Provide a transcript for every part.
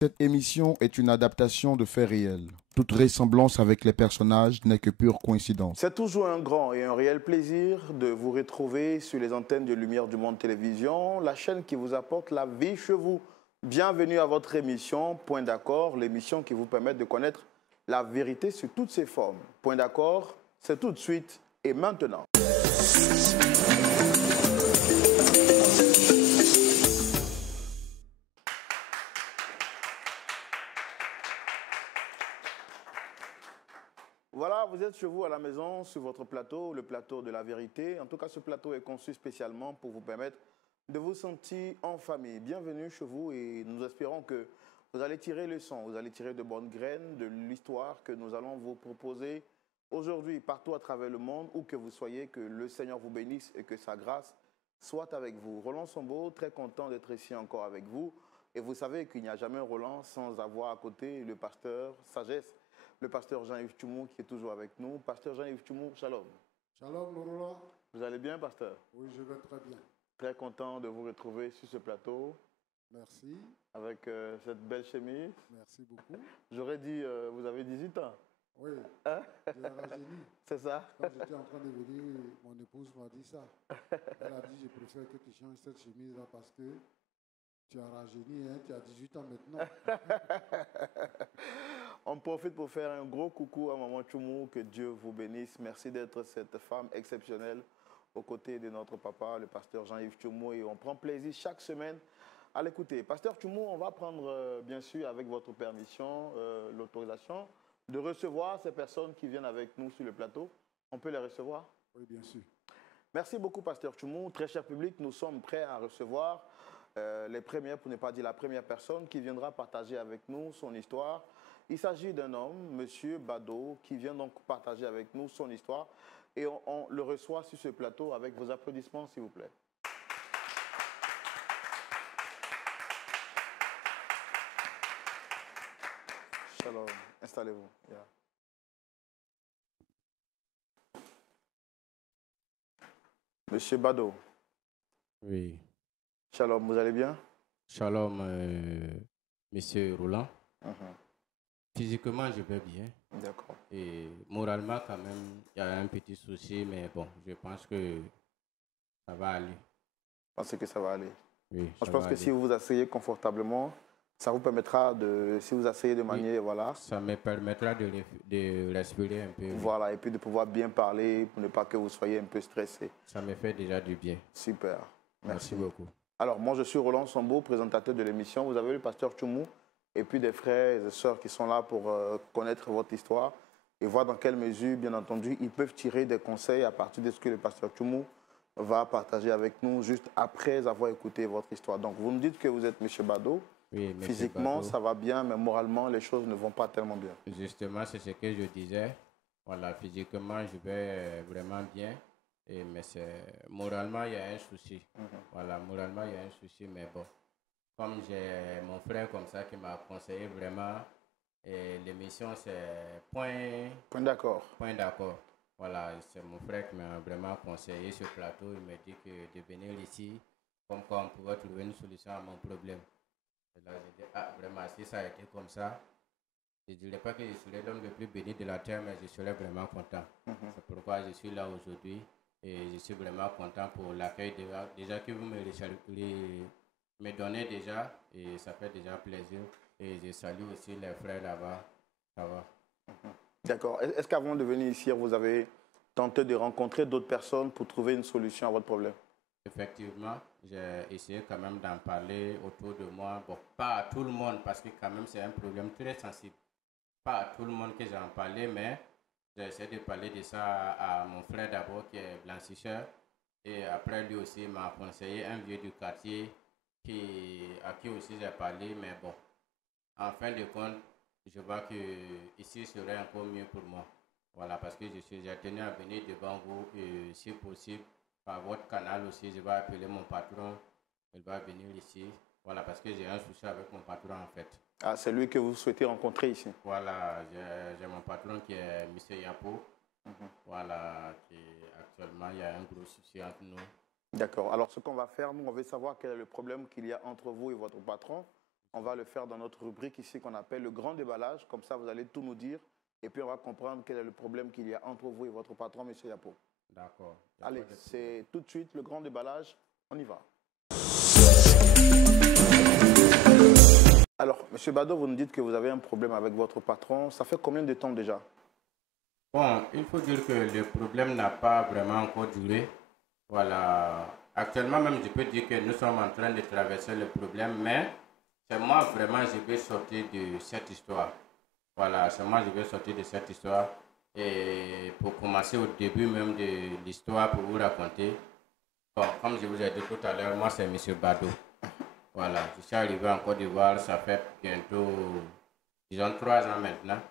Cette émission est une adaptation de faits réels. Toute ressemblance avec les personnages n'est que pure coïncidence. C'est toujours un grand et un réel plaisir de vous retrouver sur les antennes de Lumière du Monde Télévision, la chaîne qui vous apporte la vie chez vous. Bienvenue à votre émission Point d'accord, l'émission qui vous permet de connaître la vérité sur toutes ses formes. Point d'accord, c'est tout de suite et maintenant. Voilà, vous êtes chez vous à la maison, sur votre plateau, le plateau de la vérité. En tout cas, ce plateau est conçu spécialement pour vous permettre de vous sentir en famille. Bienvenue chez vous et nous espérons que vous allez tirer le son, vous allez tirer de bonnes graines de l'histoire que nous allons vous proposer aujourd'hui partout à travers le monde, où que vous soyez, que le Seigneur vous bénisse et que sa grâce soit avec vous. Roland Sombo, très content d'être ici encore avec vous. Et vous savez qu'il n'y a jamais un Roland sans avoir à côté le pasteur Sagesse, le pasteur Jean-Yves Tchoumou qui est toujours avec nous. Pasteur Jean-Yves Tchoumou, shalom. Shalom, Roland. Vous allez bien, pasteur? Oui, je vais très bien. Très content de vous retrouver sur ce plateau. Merci. Avec cette belle chemise. Merci beaucoup. J'aurais dit, vous avez 18 ans. Oui, Hein? j'ai rajeuni. C'est ça? Quand j'étais en train de venir, mon épouse m'a dit ça. Elle a dit, je préfère que tu changes cette chemise-là parce que tu as rajeuni, hein, tu as 18 ans maintenant. On profite pour faire un gros coucou à Maman Tchoumou, que Dieu vous bénisse. Merci d'être cette femme exceptionnelle aux côtés de notre papa, le pasteur Jean-Yves Tchoumou. Et on prend plaisir chaque semaine à l'écouter. Pasteur Tchoumou, on va prendre, bien sûr, avec votre permission, l'autorisation de recevoir ces personnes qui viennent avec nous sur le plateau. On peut les recevoir? Oui, bien sûr. Merci beaucoup, pasteur Tchoumou. Très cher public, nous sommes prêts à recevoir les premières, pour ne pas dire la première personne, qui viendra partager avec nous son histoire. Il s'agit d'un homme, Monsieur Bado, qui vient donc partager avec nous son histoire. Et on le reçoit sur ce plateau avec vos applaudissements, s'il vous plaît. Shalom, installez-vous. Yeah. Monsieur Bado. Oui. Shalom, vous allez bien? Shalom, monsieur Roland. Mhm. Physiquement, je vais bien. D'accord. Et moralement, quand même, il y a un petit souci, mais bon, je pense que ça va aller. Vous pensez que ça va aller? Oui, Moi, ça je pense va que aller. si vous vous asseyez confortablement, ça vous permettra de, si vous asseyez de manière, voilà. Ça me permettra de respirer un peu. Oui. Voilà, et puis de pouvoir bien parler pour ne pas que vous soyez un peu stressé. Ça me fait déjà du bien. Super. Merci beaucoup. Alors, moi, je suis Roland Sombo, présentateur de l'émission. Vous avez le pasteur Tchoumou et puis des frères et sœurs qui sont là pour connaître votre histoire et voir dans quelle mesure, bien entendu, ils peuvent tirer des conseils à partir de ce que le pasteur Tchoumou va partager avec nous juste après avoir écouté votre histoire. Donc, vous me dites que vous êtes M. Bado. Oui, monsieur Physiquement, Bado. ça va bien, mais moralement, les choses ne vont pas tellement bien. Justement, c'est ce que je disais. Voilà, physiquement, je vais vraiment bien. Mais moralement, il y a un souci. Voilà, moralement, il y a un souci, mais bon. Comme j'ai mon frère comme ça qui m'a conseillé vraiment, l'émission, c'est Point d'accord. Point d'accord. Voilà, c'est mon frère qui m'a vraiment conseillé ce plateau. Il m'a dit que de venir ici, comme quoi on pouvait trouver une solution à mon problème. Et là, j'ai dit, ah, vraiment, si ça a été comme ça, je ne dirais pas que je serais l'homme le plus béni de la terre, mais je serais vraiment content. C'est pourquoi je suis là aujourd'hui. Et je suis vraiment content pour l'accueil déjà que vous me donnez déjà. Et ça fait déjà plaisir. Et je salue aussi les frères là-bas. Ça va. D'accord. Est-ce qu'avant de venir ici, vous avez tenté de rencontrer d'autres personnes pour trouver une solution à votre problème? Effectivement, j'ai essayé quand même d'en parler autour de moi. Bon, pas à tout le monde parce que quand même c'est un problème très sensible. Pas à tout le monde que j'en parlais, mais j'ai essayé de parler de ça à mon frère d'abord qui est blanchisseur. Et après lui aussi m'a conseillé un vieux du quartier à qui aussi j'ai parlé. Mais bon, en fin de compte, je vois que ici serait encore mieux pour moi. Voilà, parce que j'ai tenu à venir devant vous et si possible, par votre canal aussi, je vais appeler mon patron. Il va venir ici. Voilà, parce que j'ai un souci avec mon patron en fait. Ah, c'est lui que vous souhaitez rencontrer ici? Voilà, j'ai mon patron qui est M. Yapo. Voilà, qui actuellement, il y a un gros souci entre nous. D'accord. Alors, ce qu'on va faire, nous, on veut savoir quel est le problème qu'il y a entre vous et votre patron. On va le faire dans notre rubrique ici qu'on appelle le grand déballage. Comme ça, vous allez tout nous dire. Et puis, on va comprendre quel est le problème qu'il y a entre vous et votre patron, M. Yapo. D'accord. Allez, c'est tout de suite le grand déballage. On y va. Alors, M. Bado, vous nous dites que vous avez un problème avec votre patron. Ça fait combien de temps déjà? Bon, il faut dire que le problème n'a pas vraiment encore duré. Voilà. Actuellement, même, je peux dire que nous sommes en train de traverser le problème, mais c'est moi vraiment, je vais sortir de cette histoire. Voilà, c'est moi, je vais sortir de cette histoire. Et pour commencer au début même de l'histoire, pour vous raconter, bon, comme je vous ai dit tout à l'heure, moi, c'est M. Bado. Voilà, je suis arrivé en Côte d'Ivoire, ça fait bientôt, disons, 3 ans maintenant.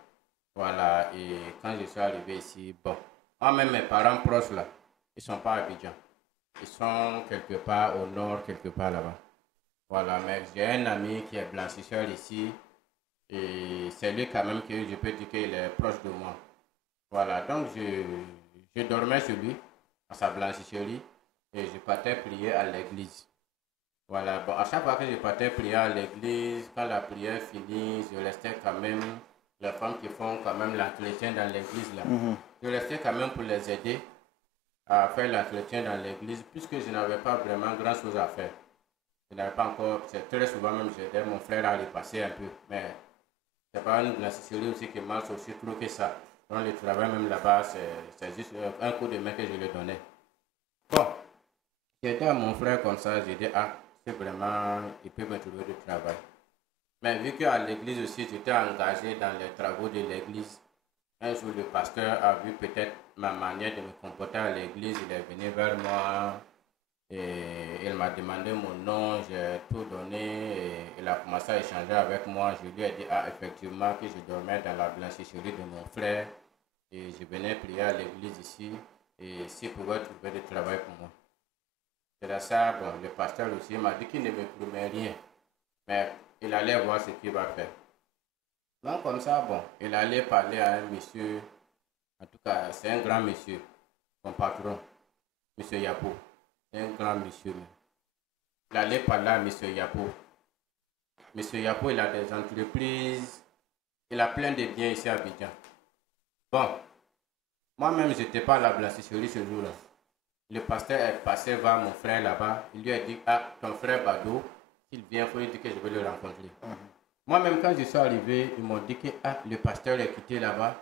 Voilà, et quand je suis arrivé ici, bon, moi-même, mes parents proches là, ils ne sont pas à Abidjan. Ils sont quelque part au nord, quelque part là-bas. Voilà, mais j'ai un ami qui est blanchisseur ici, et c'est lui quand même que je peux dire qu'il est proche de moi. Voilà, donc je dormais chez lui, à sa blanchisserie, et je partais prier à l'église. Voilà, bon, à chaque fois que je partais prier à l'église, quand la prière finit, je restais quand même, les femmes qui font quand même l'entretien dans l'église là, je restais quand même pour les aider à faire l'entretien dans l'église, puisque je n'avais pas vraiment grand chose à faire. Je n'avais pas encore, c'est très souvent même, j'aidais mon frère à les passer un peu, mais c'est pas une blanchisserie aussi qui marche aussi trop que ça. Donc le travail même là-bas, c'est juste un coup de main que je lui donnais. Bon, j'aidais à mon frère comme ça, j'ai dit, ah, c'est vraiment, il peut me trouver du travail. Mais vu qu'à l'église aussi, j'étais engagé dans les travaux de l'église, un jour le pasteur a vu peut-être ma manière de me comporter à l'église, il est venu vers moi et il m'a demandé mon nom, j'ai tout donné et il a commencé à échanger avec moi. Je lui ai dit, ah, effectivement, que je dormais dans la blanchisserie de mon frère et je venais prier à l'église ici et s'il pouvait trouver du travail pour moi. C'est là ça, bon, le pasteur aussi m'a dit qu'il ne me promet rien, mais il allait voir ce qu'il va faire. Donc comme ça, bon, il allait parler à un monsieur, en tout cas, c'est un grand monsieur, son patron, M. Yapo. C'est un grand monsieur. Il allait parler à M. Yapo. M. Yapo, il a des entreprises, il a plein de biens ici à Abidjan. Bon, moi-même, je n'étais pas à la blanchisserie ce jour-là. Le pasteur est passé voir mon frère là-bas. Il lui a dit, ah, ton frère Bado, s'il vient, il faut lui dire que je vais le rencontrer. Moi-même, quand je suis arrivé, ils m'ont dit que ah, le pasteur est quitté là-bas.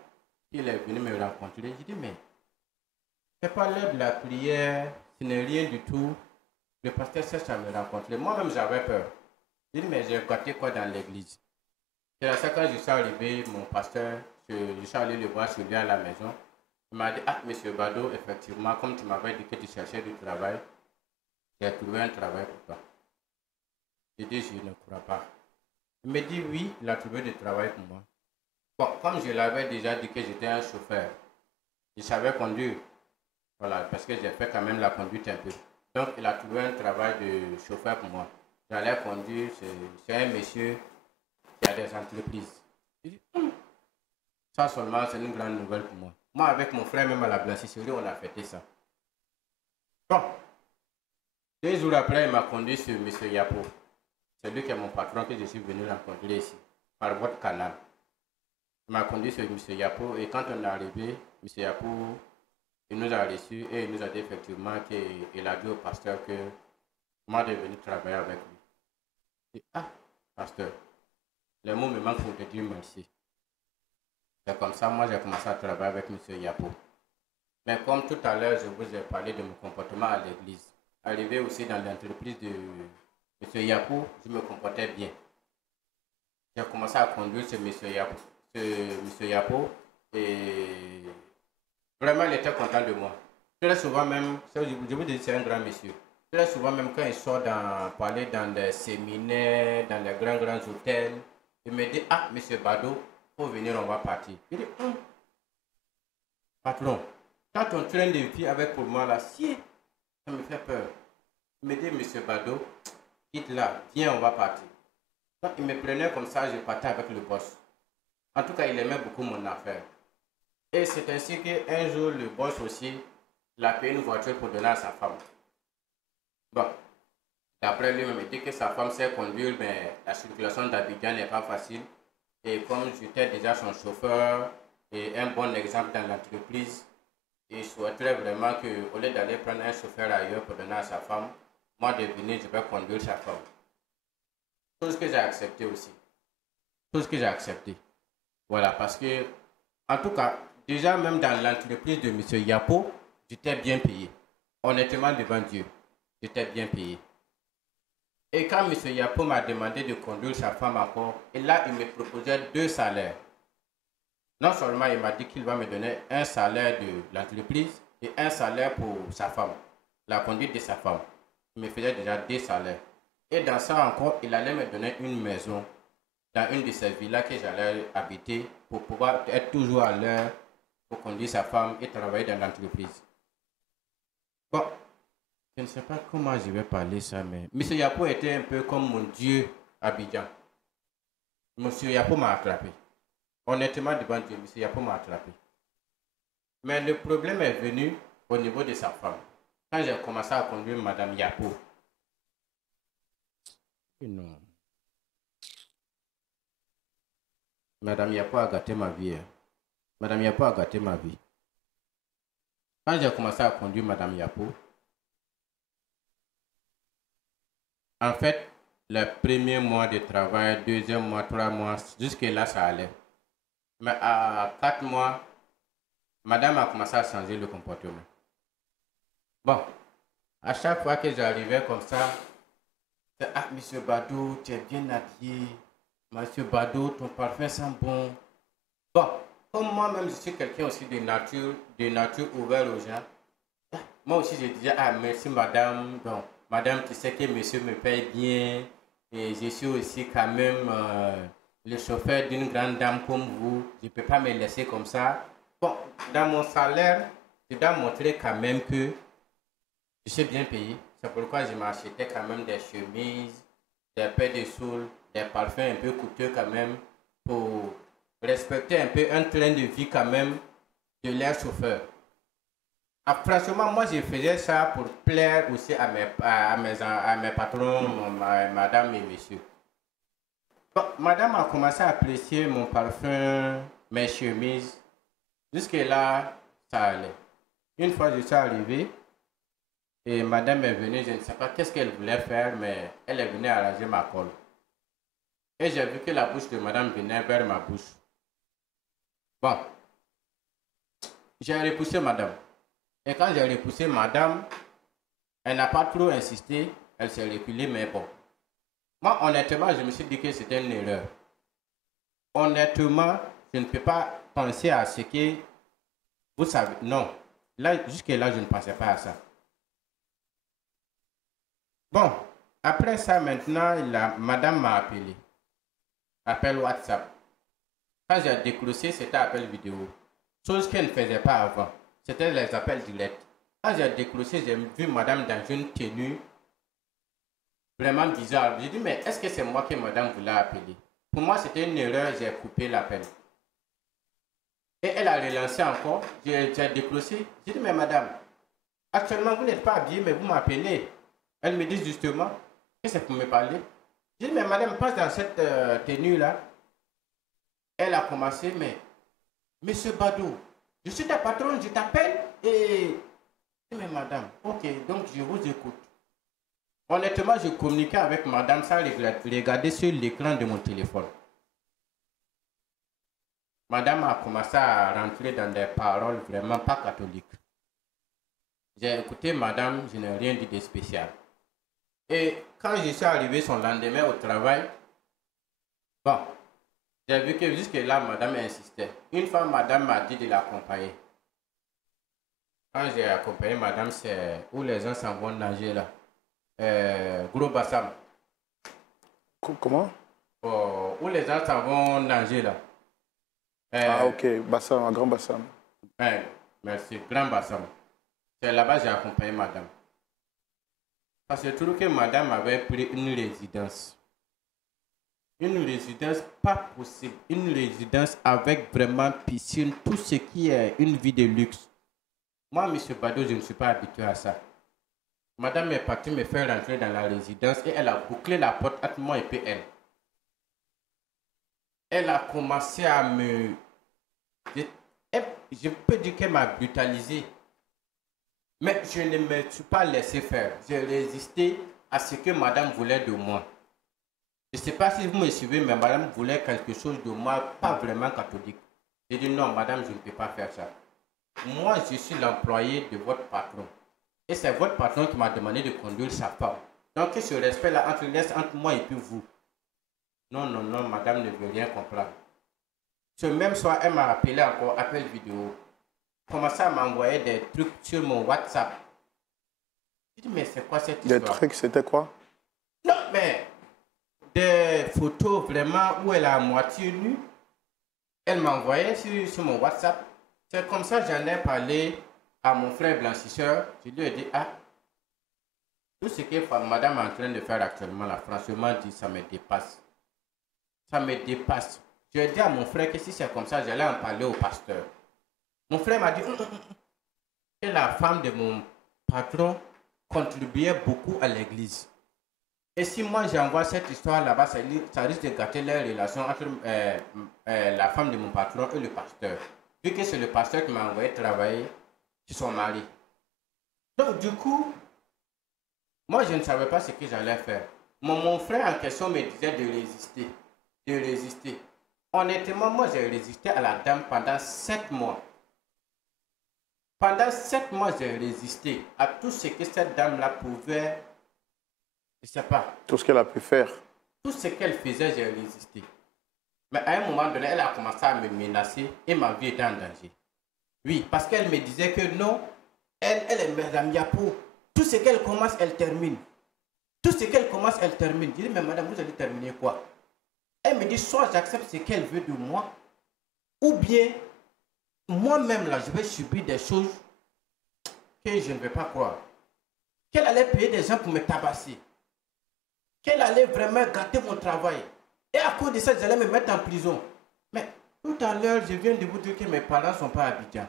Il est venu me rencontrer. J'ai dit, mais c'est pas l'heure de la prière, ce n'est rien du tout. Le pasteur cherche à me rencontrer. Moi-même, j'avais peur. J'ai dit, mais j'ai gâté quoi dans l'église? C'est à ça quand je suis arrivé, mon pasteur, je suis allé le voir chez lui à la maison. Il m'a dit, ah, monsieur Bado, effectivement, comme tu m'avais dit que tu cherchais du travail, j'ai trouvé un travail pour toi. J'ai dit, je ne crois pas. Il me dit, oui, il a trouvé du travail pour moi. Bon, comme je l'avais déjà dit que j'étais un chauffeur, je savais conduire. Voilà, parce que j'ai fait quand même la conduite un peu. Donc, il a trouvé un travail de chauffeur pour moi. J'allais conduire, c'est un monsieur qui a des entreprises. J'ai dit, ça seulement, c'est une grande nouvelle pour moi. Moi, avec mon frère, même à la blanchisserie, on a fêté ça. Bon, 2 jours après, il m'a conduit sur M. Yapo. C'est lui qui est mon patron que je suis venu rencontrer ici, par votre canal. Il m'a conduit sur M. Yapo et quand on est arrivé, M. Yapo, il nous a reçus et il nous a dit effectivement qu'il a dit au pasteur que moi de venir travailler avec lui. Je dis, ah, pasteur, les mots me manquent pour te dire merci. C'est comme ça, moi j'ai commencé à travailler avec M. Yapo. Mais comme tout à l'heure, je vous ai parlé de mon comportement à l'église. Arrivé aussi dans l'entreprise de M. Yapo, je me comportais bien. J'ai commencé à conduire ce M. Yapo et vraiment il était content de moi. Très souvent même, je vous dis c'est un grand monsieur. Très souvent même quand il sort pour aller dans des séminaires, dans les grands hôtels, il me dit, ah, M. Bado, faut venir, on va partir. Il dit, patron, quand ton train de vie avec pour moi là, si, ça me fait peur. Il me dit, M. Bado, quitte là, viens, on va partir. Donc, il me prenait comme ça, je partais avec le boss. En tout cas, il aimait beaucoup mon affaire. Et c'est ainsi qu'un jour, le boss aussi, il a payé une voiture pour donner à sa femme. Bon, D'après lui-même, il dit que sa femme sait conduire, mais la circulation d'Abidjan n'est pas facile. Et comme j'étais déjà son chauffeur et un bon exemple dans l'entreprise, il souhaiterait vraiment qu'au lieu d'aller prendre un chauffeur ailleurs pour donner à sa femme, moi de venir, je vais conduire sa femme. Chose que j'ai accepté aussi. Chose que j'ai accepté. Voilà, parce que, en tout cas, déjà même dans l'entreprise de M. Yapo, j'étais bien payé. Honnêtement, devant Dieu, j'étais bien payé. Et quand M. Yapo m'a demandé de conduire sa femme encore, et là, il me proposait 2 salaires. Non seulement il m'a dit qu'il va me donner un salaire de l'entreprise et un salaire pour sa femme, la conduite de sa femme. Il me faisait déjà 2 salaires. Et dans ça encore, il allait me donner une maison dans une de ces villas que j'allais habiter pour pouvoir être toujours à l'heure pour conduire sa femme et travailler dans l'entreprise. Bon, je ne sais pas comment je vais parler ça, mais M. Yapo était un peu comme mon Dieu à Abidjan. M. Yapo m'a attrapé. Honnêtement, devant Dieu, M. Yapo m'a attrapé. Mais le problème est venu au niveau de sa femme. Quand j'ai commencé à conduire Mme Yapo, non. Mme Yapo a gâté ma vie. Mme Yapo a gâté ma vie. Quand j'ai commencé à conduire Mme Yapo, en fait, le premier mois de travail, 2e mois, 3 mois, jusque-là, ça allait. Mais à 4 mois, madame a commencé à changer le comportement. Bon, à chaque fois que j'arrivais comme ça, c'est « Ah, monsieur Badou, tu es bien habillé. Monsieur Badou, ton parfum sent bon. » Bon, comme moi-même, je suis quelqu'un aussi de nature ouverte aux gens. Moi aussi, je disais « Ah, merci madame. Bon, madame, tu sais que monsieur me paye bien. Et je suis aussi quand même le chauffeur d'une grande dame comme vous. Je ne peux pas me laisser comme ça. » Bon, dans mon salaire, je dois montrer quand même que je suis bien payé. C'est pourquoi je m'achetais quand même des chemises, des paires de souls, des parfums un peu coûteux quand même, pour respecter un peu un train de vie quand même de leur chauffeur. Franchement, moi je faisais ça pour plaire aussi à mes patrons, madame et monsieur. Bon, madame a commencé à apprécier mon parfum, mes chemises. Jusque-là, ça allait. Une fois je suis arrivé, et madame est venue, je ne sais pas qu'est-ce qu'elle voulait faire, mais elle est venue arranger ma colle. Et j'ai vu que la bouche de madame venait vers ma bouche. Bon, j'ai repoussé madame. Et quand j'ai repoussé madame, elle n'a pas trop insisté, elle s'est reculée, mais bon. Moi, honnêtement, je me suis dit que c'était une erreur. Honnêtement, je ne peux pas penser à ce que vous savez. Non, là, jusque-là, je ne pensais pas à ça. Bon, après ça, maintenant, madame m'a appelé. Appel WhatsApp. Quand j'ai décroché, c'était appel vidéo. Chose qu'elle ne faisait pas avant. C'était les appels directs. Quand j'ai décroché, j'ai vu madame dans une tenue vraiment bizarre. J'ai dit, mais est-ce que c'est moi que madame voulait appeler? Pour moi, c'était une erreur, j'ai coupé l'appel. Et elle a relancé encore. J'ai décroché. J'ai dit, mais madame, actuellement, vous n'êtes pas habillée, mais vous m'appelez. Elle me dit justement, que c'est pour me parler. J'ai dit, mais madame, passe dans cette tenue-là. Elle a commencé, mais, monsieur Badou, je suis ta patronne, je t'appelle et... Mais madame, ok, donc je vous écoute. Honnêtement, je communiquais avec madame sans regarder sur l'écran de mon téléphone. Madame a commencé à rentrer dans des paroles vraiment pas catholiques. J'ai écouté madame, je n'ai rien dit de spécial. Et quand je suis arrivé son lendemain au travail, bon, j'ai vu que jusque-là, madame insistait. Une fois, madame m'a dit de l'accompagner. Quand j'ai accompagné madame, c'est où les gens s'en vont nager là. Gros Bassam. Comment? Où les gens s'en vont nager là. Ah ok, Bassam, un grand Bassam. Merci, grand Bassam. C'est là-bas que j'ai accompagné madame. Parce que je trouve que madame avait pris une résidence. Une résidence pas possible. Une résidence avec vraiment piscine, tout ce qui est une vie de luxe. Moi, M. Badou, je ne suis pas habitué à ça. Madame est partie me faire rentrer dans la résidence et elle a bouclé la porte entre moi et puis elle. Elle a commencé à me... Je peux dire qu'elle m'a brutalisé. Mais je ne me suis pas laissé faire. J'ai résisté à ce que madame voulait de moi. Je ne sais pas si vous me suivez, mais madame voulait quelque chose de moi, pas vraiment catholique. J'ai dit non, madame, je ne peux pas faire ça. Moi, je suis l'employé de votre patron. Et c'est votre patron qui m'a demandé de conduire sa femme. Donc, ce respect-là entre moi et puis vous. Non, non, non, madame ne veut rien comprendre. Ce même soir, elle m'a appelé encore, appel vidéo. Commençait à m'envoyer des trucs sur mon WhatsApp. Je dis, mais c'est quoi cette histoire? Des trucs, c'était quoi? Non, mais des photos vraiment où elle est à moitié nue. Elle m'a envoyé sur mon WhatsApp. C'est comme ça que j'en ai parlé à mon frère blanchisseur. Je lui ai dit, ah, tout ce que madame est en train de faire actuellement, là, franchement, dit, ça me dépasse. Ça me dépasse. Je ai dit à mon frère que si c'est comme ça, j'allais en parler au pasteur. Mon frère m'a dit que la femme de mon patron contribuait beaucoup à l'église. Et si moi j'envoie cette histoire là-bas, ça risque de gâter les relations entre la femme de mon patron et le pasteur. Vu que c'est le pasteur qui m'a envoyé travailler chez son mari. Donc du coup, moi je ne savais pas ce que j'allais faire. Mon frère en question me disait de résister. De résister. Honnêtement, moi j'ai résisté à la dame pendant 7 mois. Pendant 7 mois, j'ai résisté à tout ce que cette dame-là pouvait, je ne sais pas. Tout ce qu'elle a pu faire. Tout ce qu'elle faisait, j'ai résisté. Mais à un moment donné, elle a commencé à me menacer et ma vie était en danger. Oui, parce qu'elle me disait que non, elle est Madame Yapo. Tout ce qu'elle commence, elle termine. Tout ce qu'elle commence, elle termine. Je dis, mais madame, vous allez terminer quoi? Elle me dit, soit j'accepte ce qu'elle veut de moi, ou bien moi-même, là, je vais subir des choses que je ne vais pas croire. Qu'elle allait payer des gens pour me tabasser. Qu'elle allait vraiment gâter mon travail. Et à cause de ça, j'allais me mettre en prison. Mais tout à l'heure, je viens de vous dire que mes parents ne sont pas à Abidjan.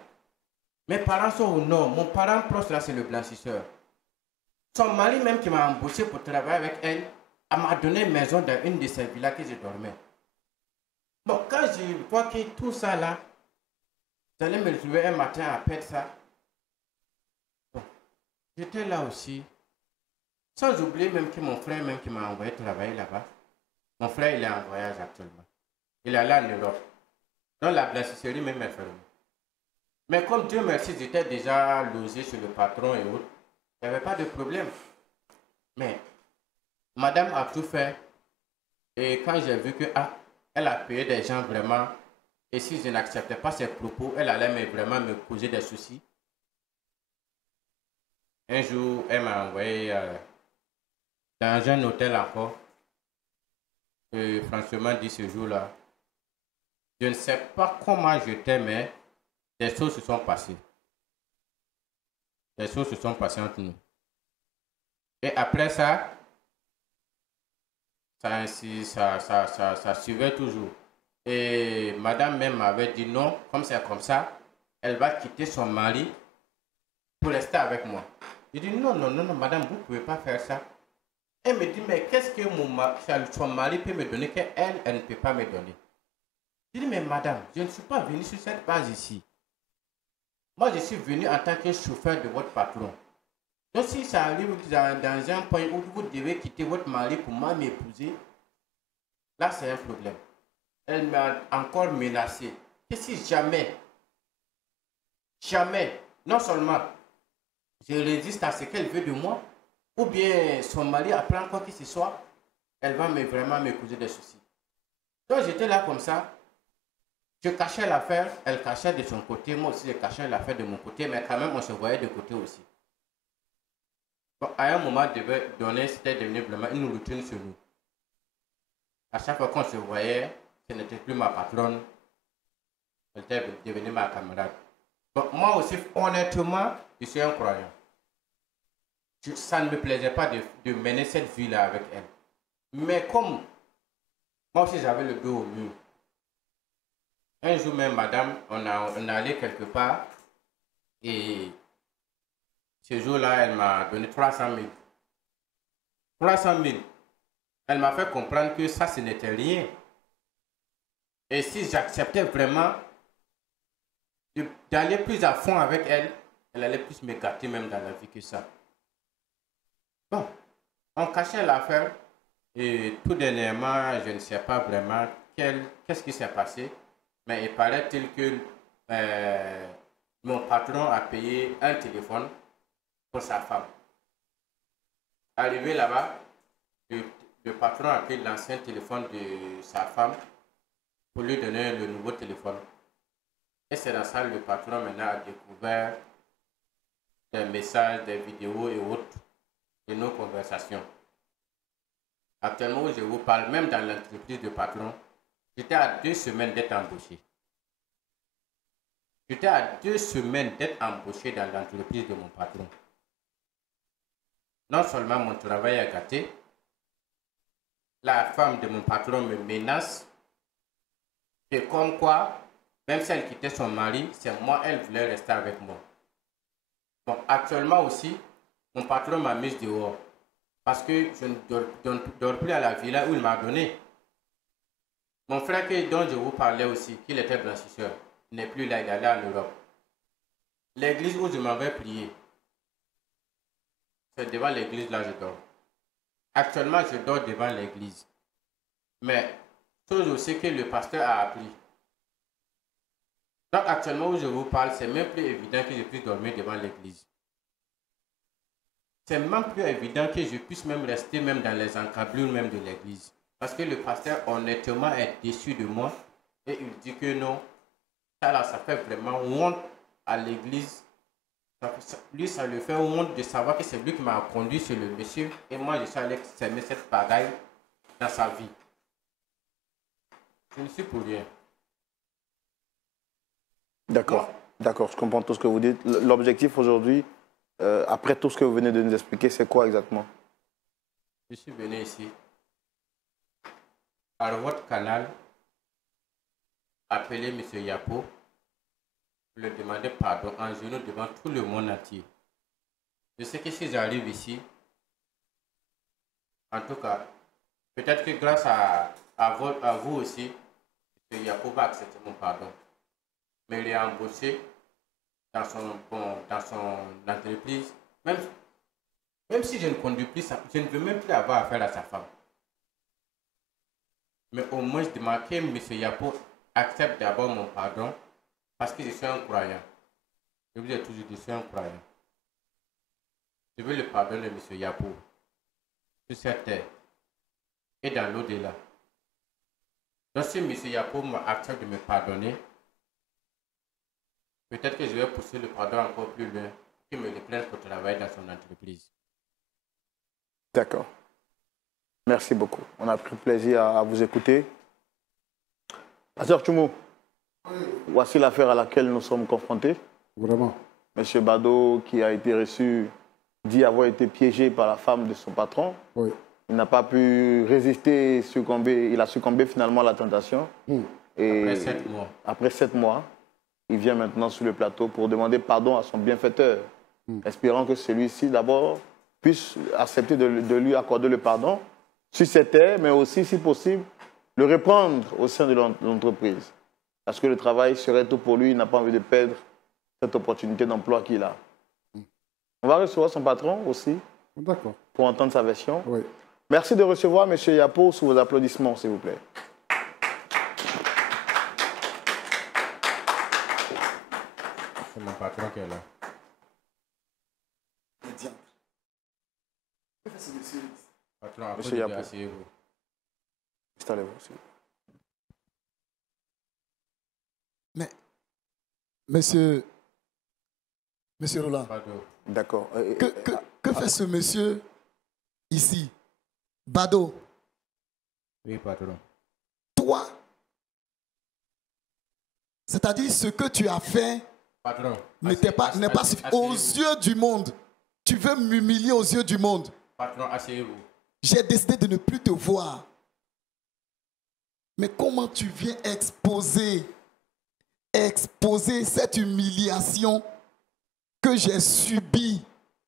Mes parents sont au nord. Mon parent proche, là, c'est le blanchisseur. Son mari même qui m'a embauché pour travailler avec elle, m'a donné une maison dans une de ces villas que je dormais. Bon, quand je vois que tout ça, là, j'allais me retrouver un matin à perdre ça. Bon, j'étais là aussi. Sans oublier même que mon frère même qui m'a envoyé travailler là-bas. Mon frère, il est en voyage actuellement. Il est allé en Europe. Donc la blanchisserie même est fermée. Mais comme Dieu merci, j'étais déjà logé chez le patron et autres. Il n'y avait pas de problème. Mais madame a tout fait. Et quand j'ai vu que elle a payé des gens vraiment. Et si je n'acceptais pas ses propos, elle allait vraiment me causer des soucis. Un jour, elle m'a envoyé dans un hôtel encore. Et franchement, dit ce jour-là, je ne sais pas comment j'étais, mais des choses se sont passées. Des choses se sont passées entre nous. Et après ça, ça suivait toujours. Et madame même m'avait dit non, comme c'est comme ça, elle va quitter son mari pour rester avec moi. Je dis non, non, non, non, madame, vous ne pouvez pas faire ça. Elle me dit, mais qu'est-ce que son mari peut me donner qu'elle, elle ne peut pas me donner? Je dis, mais madame, je ne suis pas venu sur cette base ici. Moi, je suis venu en tant que chauffeur de votre patron. Donc, si ça arrive dans un point où vous devez quitter votre mari pour m'épouser, là, c'est un problème. Elle m'a encore menacé que si jamais, non seulement je résiste à ce qu'elle veut de moi, ou bien son mari apprend quoi que ce soit, elle va vraiment me causer des soucis. Donc j'étais là comme ça, je cachais l'affaire, elle cachait de son côté, moi aussi je cachais l'affaire de mon côté, mais quand même on se voyait de côté aussi. Bon, à un moment donné, c'était devenu vraiment une routine sur nous. À chaque fois qu'on se voyait, ce n'était plus ma patronne, elle était devenue ma camarade. Bon, moi aussi, honnêtement, je suis un croyant. Ça ne me plaisait pas de mener cette vie-là avec elle. Mais comme moi aussi j'avais le dos au mur, un jour même, madame, on allait quelque part et Ce jour-là, elle m'a donné 300 000. 300 000. Elle m'a fait comprendre que ça, ce n'était rien. Et si j'acceptais vraiment d'aller plus à fond avec elle, elle allait plus me gâter même dans la vie que ça. Bon, on cachait l'affaire et tout dernièrement, je ne sais pas vraiment qu'est-ce qui s'est passé, mais il paraît-il que mon patron a payé un téléphone pour sa femme. Arrivé là-bas, le patron a pris l'ancien téléphone de sa femme pour lui donner le nouveau téléphone. Et c'est dans ça que le patron maintenant a découvert des messages, des vidéos et autres de nos conversations. Actuellement où je vous parle, même dans l'entreprise de patron, j'étais à 2 semaines d'être embauché. J'étais à 2 semaines d'être embauché dans l'entreprise de mon patron. Non seulement mon travail est gâté, la femme de mon patron me menace, et comme quoi, même si elle quittait son mari, c'est moi, elle voulait rester avec moi. Bon, actuellement aussi, mon patron m'a mise dehors parce que je ne dors plus à la villa où il m'a donné. Mon frère dont je vous parlais aussi, qu'il était blanchisseur, n'est plus là, il est allé en Europe. L'église où je m'avais prié, c'est devant l'église là je dors. Actuellement, je dors devant l'église. Mais, chose aussi que le pasteur a appris. Donc, actuellement où je vous parle, c'est même plus évident que je puisse dormir devant l'église. C'est même plus évident que je puisse même rester même dans les encablures même de l'église. Parce que le pasteur, honnêtement, est déçu de moi. Et il dit que non, ça là, ça fait vraiment honte à l'église. Lui, ça lui fait honte de savoir que c'est lui qui m'a conduit sur le monsieur. Et moi, je suis allé s'aimer cette bagaille dans sa vie. Je ne suis pour rien. D'accord, d'accord, je comprends tout ce que vous dites. L'objectif aujourd'hui, après tout ce que vous venez de nous expliquer, c'est quoi exactement? Je suis venu ici, par votre canal, appeler M. Yapo, lui demander pardon en genoux devant tout le monde entier. Je sais que si j'arrive ici, en tout cas, peut-être que grâce à vous aussi, M. Yapo va accepter mon pardon. Me réembaucher dans son entreprise, même si je ne conduis plus ça, je ne veux même plus avoir affaire à sa femme. Mais au moins, je demande que M. Yapo accepte d'abord mon pardon parce que je suis un croyant. Je vous ai toujours dit, je suis un croyant. Je veux le pardon de M. Yapo sur cette terre et dans l'au-delà. Donc si M. Yapo accepte de me pardonner, peut-être que je vais pousser le pardon encore plus loin, qu'il me reprenne pour travailler dans son entreprise. D'accord. Merci beaucoup. On a pris plaisir à vous écouter. Pasteur Tchoumou, voici l'affaire à laquelle nous sommes confrontés. Vraiment. Monsieur Bado, qui a été reçu, dit avoir été piégé par la femme de son patron. Oui. Il n'a pas pu résister, succomber. Il a succombé finalement à la tentation. Et Après 7 mois. Après 7 mois, il vient maintenant sur le plateau pour demander pardon à son bienfaiteur, espérant que celui-ci d'abord puisse accepter de lui accorder le pardon sur cette terre, mais aussi, si possible, le reprendre au sein de l'entreprise. Parce que le travail serait tout pour lui, il n'a pas envie de perdre cette opportunité d'emploi qu'il a. On va recevoir son patron aussi, pour entendre sa version. Oui. Merci de recevoir M. Yapo sous vos applaudissements, s'il vous plaît. C'est mon patron qui est là. Patron, après Monsieur Yapo. asseyez-vous. Installez-vous, s'il vous plaît. Mais, monsieur Roland, d'accord. Que fait ce monsieur ici? Bado, Oui, patron. toi, c'est-à-dire ce que tu as fait Patron. n'est pas suffisant. Aux yeux du monde, tu veux m'humilier aux yeux du monde. Patron, asseyez-vous. J'ai décidé de ne plus te voir. Mais comment tu viens exposer cette humiliation que j'ai subie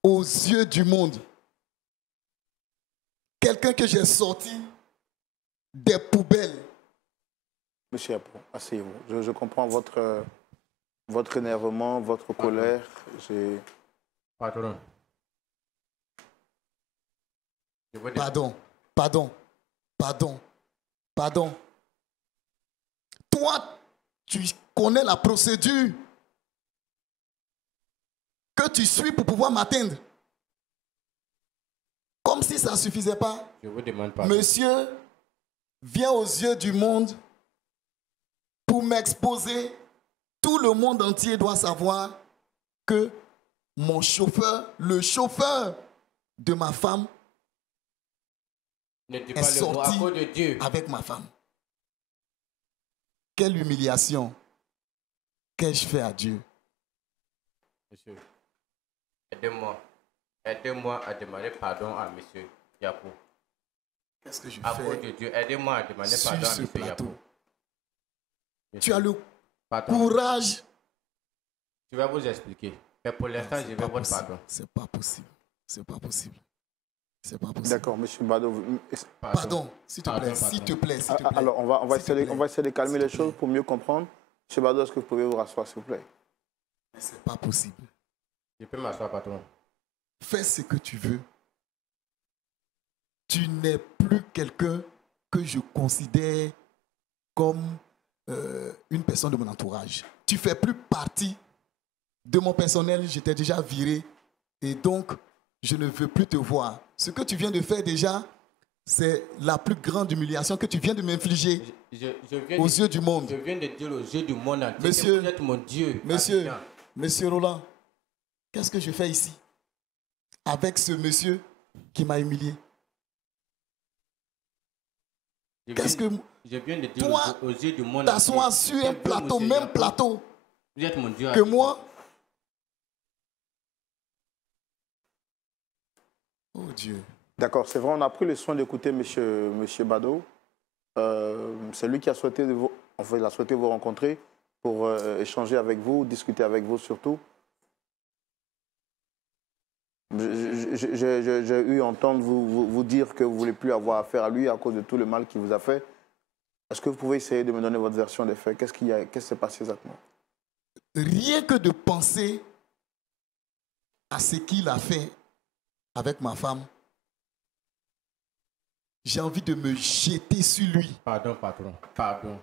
aux yeux du monde. Quelqu'un que j'ai sorti des poubelles. Monsieur Yapo, asseyez-vous. Je comprends votre énervement, votre colère. Patron. Pardon. Toi, tu connais la procédure que tu suis pour pouvoir m'atteindre. Comme si ça ne suffisait pas. Je vous demande pardon. Monsieur vient aux yeux du monde pour m'exposer. Tout le monde entier doit savoir que mon chauffeur, le chauffeur de ma femme, ne dis est pas le mot à sorti cause de Dieu. avec ma femme. Quelle humiliation qu'ai-je fait à Dieu? Monsieur, aidez-moi à demander pardon à monsieur Yapo. Qu'est-ce que je À fais cause de Dieu, aidez-moi à demander sur pardon à ce monsieur plateau? Yapo. Tu as le Pardon. courage. Je vais vous expliquer. Mais pour l'instant, je veux votre pardon. C'est pas possible. C'est pas possible. C'est pas possible. D'accord, monsieur Bado. Pardon, s'il te plaît, s'il te plaît, s'il te plaît. Alors, on va S'il te plaît. essayer de calmer S'il te les choses plaît. pour mieux comprendre. Monsieur Bado, est-ce que vous pouvez vous rasseoir, s'il vous plaît? Mais c'est pas possible. Je peux m'asseoir, patron. Fais ce que tu veux. Tu n'es plus quelqu'un que je considère comme une personne de mon entourage. Tu fais plus partie de mon personnel. Je t'ai déjà viré et donc je ne veux plus te voir. Ce que tu viens de faire déjà, c'est la plus grande humiliation que tu viens de m'infliger aux yeux du monde. Je viens de dire aux yeux du monde entier Monsieur, que vous êtes mon Dieu. Monsieur Roland, qu'est-ce que je fais ici avec ce monsieur qui m'a humilié? Je viens de dire toi, aux yeux du monde t'assois sur un plateau, même plateau vous êtes mon Dieu que moi? Oh Dieu. D'accord, c'est vrai, on a pris le soin d'écouter monsieur Bado. C'est lui qui a souhaité il a souhaité vous rencontrer pour échanger avec vous, discuter avec vous surtout. J'ai eu entendre vous dire que vous ne voulez plus avoir affaire à lui à cause de tout le mal qu'il vous a fait. Est-ce que vous pouvez essayer de me donner votre version des faits? Qu'est-ce qui s'est passé exactement? Rien que de penser à ce qu'il a fait avec ma femme, j'ai envie de me jeter sur lui. Pardon, patron. Pardon.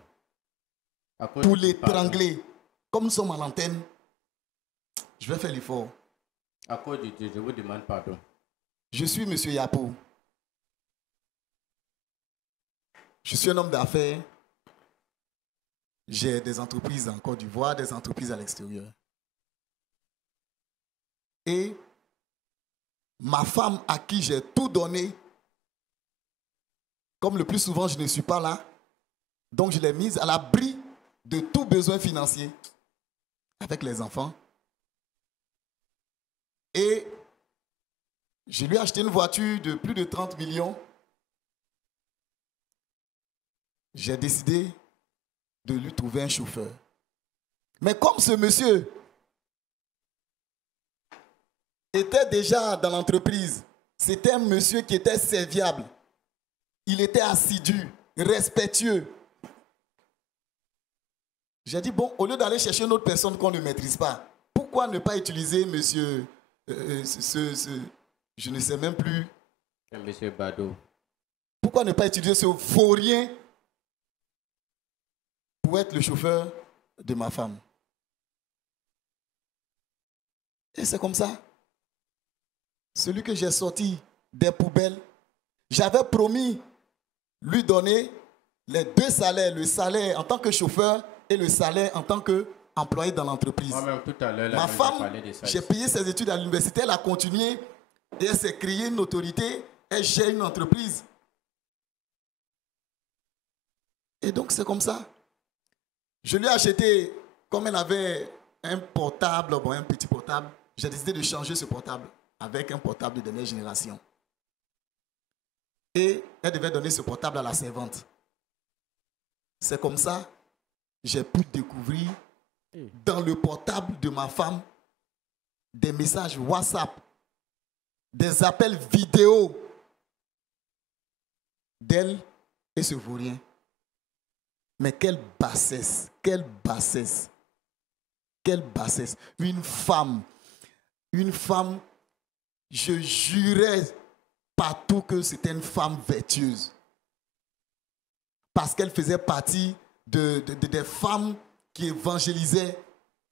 Pour l'étrangler. Comme nous sommes à l'antenne, je vais faire l'effort. À cause de Dieu, je vous demande pardon. Je suis M. Yapo. Je suis un homme d'affaires. J'ai des entreprises en Côte d'Ivoire, des entreprises à l'extérieur. Et ma femme à qui j'ai tout donné, comme le plus souvent je ne suis pas là, donc je l'ai mise à l'abri de tout besoin financier avec les enfants. Et je lui ai acheté une voiture de plus de 30 millions. J'ai décidé de lui trouver un chauffeur. Mais comme ce monsieur était déjà dans l'entreprise, c'était un monsieur qui était serviable. Il était assidu, respectueux. J'ai dit, bon, au lieu d'aller chercher une autre personne qu'on ne maîtrise pas, pourquoi ne pas utiliser monsieur, je ne sais même plus. Monsieur Bado. Pourquoi ne pas utiliser ce vaurien pour être le chauffeur de ma femme? Et c'est comme ça. Celui que j'ai sorti des poubelles, j'avais promis lui donner les deux salaires, le salaire en tant que chauffeur et le salaire en tant qu'employé dans l'entreprise. Moi-même, tout à l'heure, Ma femme, j'ai payé ses études à l'université, elle a continué et elle s'est créée une autorité, elle gère une entreprise. Et donc c'est comme ça. Je lui ai acheté, comme elle avait un portable, bon, un petit portable, j'ai décidé de changer ce portable avec un portable de dernière génération. Et elle devait donner ce portable à la servante. C'est comme ça j'ai pu découvrir dans le portable de ma femme des messages WhatsApp des appels vidéo d'elle et ce vaurien. Mais quelle bassesse, quelle bassesse, quelle bassesse. Une femme, je jurais partout que c'était une femme vertueuse. Parce qu'elle faisait partie des femmes qui évangélisaient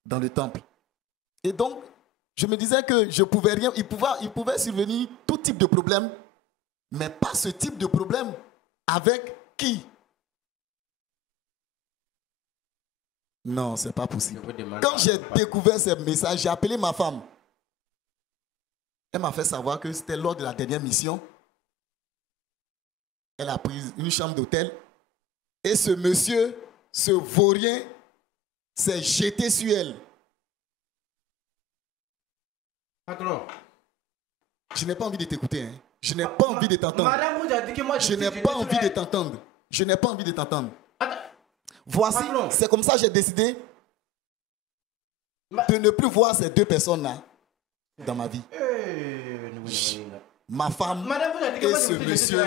dans le temple. Et donc, je me disais que je pouvais rien, il pouvait survenir tout type de problème, mais pas ce type de problème. Avec qui? Non, c'est pas possible. Quand j'ai découvert ce message, j'ai appelé ma femme. Elle m'a fait savoir que c'était lors de la dernière mission. Elle a pris une chambre d'hôtel. Et ce monsieur, ce vaurien, s'est jeté sur elle. Patron. Je n'ai pas envie de t'écouter. Hein. Je n'ai pas envie de t'entendre. Madame vous a dit que moi je n'ai pas envie de t'entendre. Je n'ai pas envie de t'entendre. Voici, c'est comme ça que j'ai décidé de ne plus voir ces deux personnes-là dans ma vie. Ma femme et ce monsieur,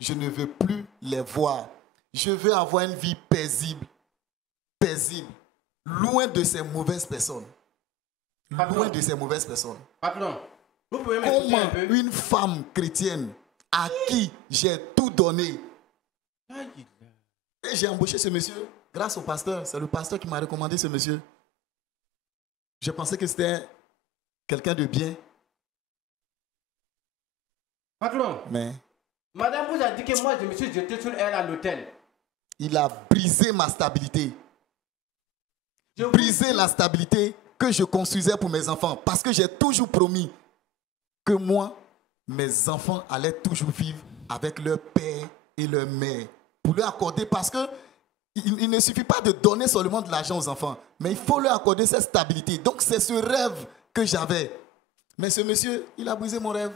je ne veux plus les voir. Je veux avoir une vie paisible, loin de ces mauvaises personnes. Loin de ces mauvaises personnes. Patron, vous pouvez m'écouter un peu? Comment une femme chrétienne à qui j'ai tout donné, et j'ai embauché ce monsieur grâce au pasteur. C'est le pasteur qui m'a recommandé ce monsieur. Je pensais que c'était quelqu'un de bien. Patron, mais madame vous a dit que moi je me suis jeté sur elle à l'hôtel. Il a brisé ma stabilité. Brisé la stabilité que je construisais pour mes enfants. Parce que j'ai toujours promis que moi, mes enfants allaient toujours vivre avec leur père et leur mère. Pour leur accorder, parce que il ne suffit pas de donner seulement de l'argent aux enfants, mais il faut leur accorder cette stabilité. Donc c'est ce rêve que j'avais. Mais ce monsieur, il a brisé mon rêve.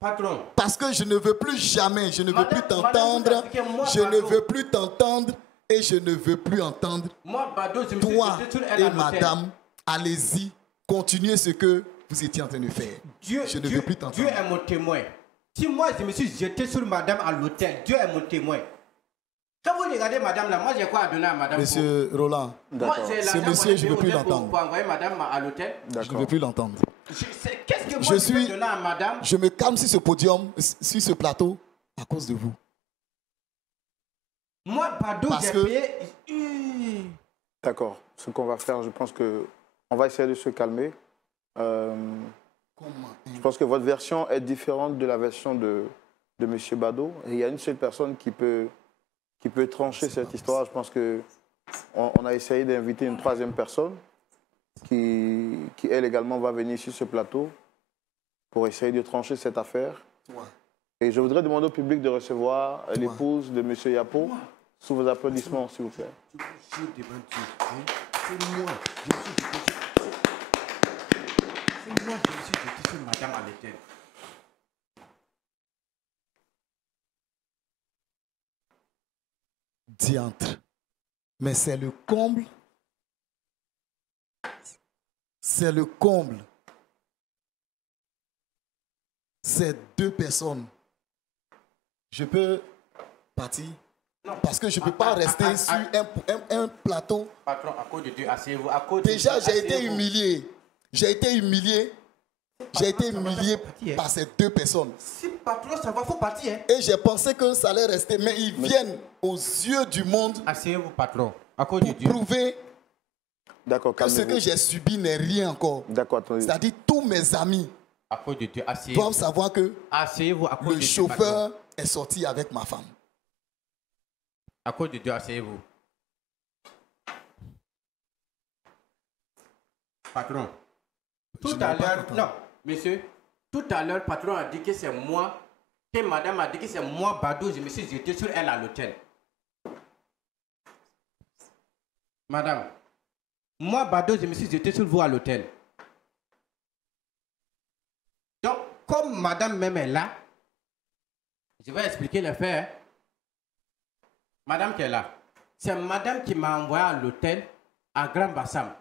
Patron. Parce que je ne veux plus jamais, je ne veux plus t'entendre, je ne veux plus t'entendre et je ne veux plus entendre. Moi, Bado, je me suis toi jeté sur elle et madame, allez-y, continuez ce que vous étiez en train de faire. Je ne veux plus t'entendre. Dieu est mon témoin. Si moi je me suis jeté sur madame à l'hôtel, Dieu est mon témoin. Quand vous regardez madame là, moi j'ai quoi à donner à madame? Monsieur Roland, ce monsieur, je ne veux plus l'entendre. Pour envoyer madame à l'hôtel? Je ne veux plus l'entendre. Qu'est-ce que moi je peux donner à madame? Je me calme sur ce podium, sur ce plateau, à cause de vous. Moi, Bado, j'ai payé. D'accord. Ce qu'on va faire, je pense qu'on va essayer de se calmer. Je pense que votre version est différente de la version de M. Bado. Et il y a une seule personne qui peut trancher cette histoire. Je pense qu'on a essayé d'inviter une troisième personne qui, elle également, va venir sur ce plateau pour essayer de trancher cette affaire. Et je voudrais demander au public de recevoir l'épouse de M. Yapo sous vos applaudissements, s'il vous plaît. C'est moi, je me suis jeté sur madame à l'hôtel. Diantre. Mais c'est le comble. C'est le comble. Ces deux personnes. Je peux partir. Non. Parce que je ne peux pas rester sur un plateau. Patron, à cause de Dieu, asseyez-vous. Déjà, j'ai été humilié. J'ai été humilié. J'ai été humilié par ces deux personnes. Si patron, ça va, il faut partir. Hein. Et j'ai pensé que ça allait rester. Mais ils viennent aux yeux du monde. Asseyez-vous, patron. À cause pour de Dieu. Prouver que ce que j'ai subi n'est rien encore. C'est-à-dire tous mes amis à cause de Dieu, asseyez-vous. Doivent savoir que le chauffeur est sorti avec ma femme. À cause de Dieu, asseyez-vous. Patron. Tout à l'heure, non, monsieur, tout à l'heure, patron a dit que c'est moi, que madame a dit que c'est moi, Bado, je me suis jeté sur elle à l'hôtel. Madame, moi, Bado, je me suis jeté sur vous à l'hôtel. Donc, comme madame même est là, je vais expliquer les faits. Hein. Madame qui est là, c'est madame qui m'a envoyé à l'hôtel à Grand Bassam.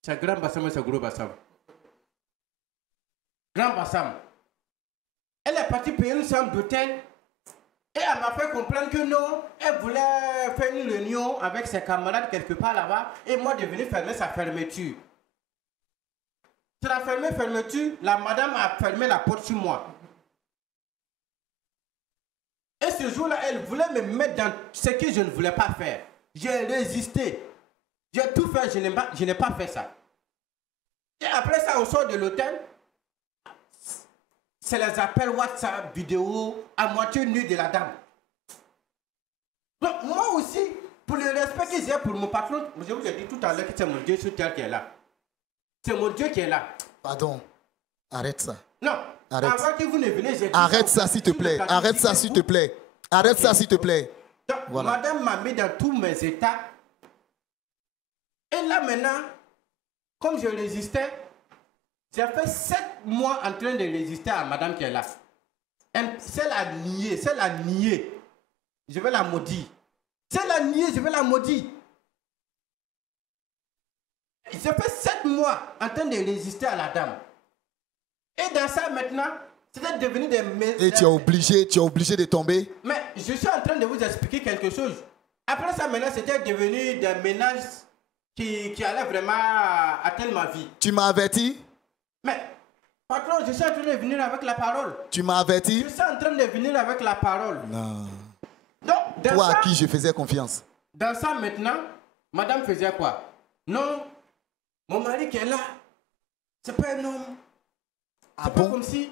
C'est Grand Bassam ou c'est Gros Bassam? Grand Bassam. Elle est partie payer une chambre d'hôtel et elle m'a fait comprendre que non, elle voulait faire une réunion avec ses camarades quelque part là-bas et moi de venir fermer sa fermeture. C'est la fermeture, la madame a fermé la porte sur moi. Et ce jour-là, elle voulait me mettre dans ce que je ne voulais pas faire. J'ai résisté. J'ai tout fait, je n'ai pas fait ça. Et après ça, on sort de l'hôtel. C'est les appels WhatsApp, vidéo, à moitié nue de la dame. Donc moi aussi, pour le respect que j'ai pour mon patron, je vous ai dit tout à l'heure que c'est mon Dieu sur terre qui est là. C'est mon Dieu qui est là. Pardon, arrête ça. Non, arrête. Avant que vous ne venez, j'ai dit arrête ça s'il te plaît, arrête ça s'il te plaît. Arrête ça s'il te plaît. Donc, voilà. Madame m'a mis dans tous mes états. Et là maintenant, comme je résistais, j'ai fait 7 mois en train de résister à madame qui est là. Celle a nié, je vais la maudire. Celle a nié, je vais la maudire. J'ai fait 7 mois en train de résister à la dame. Et dans ça maintenant, c'était devenu des... Et tu es obligé de tomber. Mais je suis en train de vous expliquer quelque chose. Après ça maintenant, c'était devenu des ménages qui allaient vraiment atteindre ma vie. Tu m'as averti? Mais, patron, je suis en train de venir avec la parole. Tu m'as averti? Je suis en train de venir avec la parole. Non. Donc, toi à qui je faisais confiance? Dans ça maintenant, madame faisait quoi? Non, mon mari qui est là, c'est pas un homme. Ah c'est bon? Pas comme si...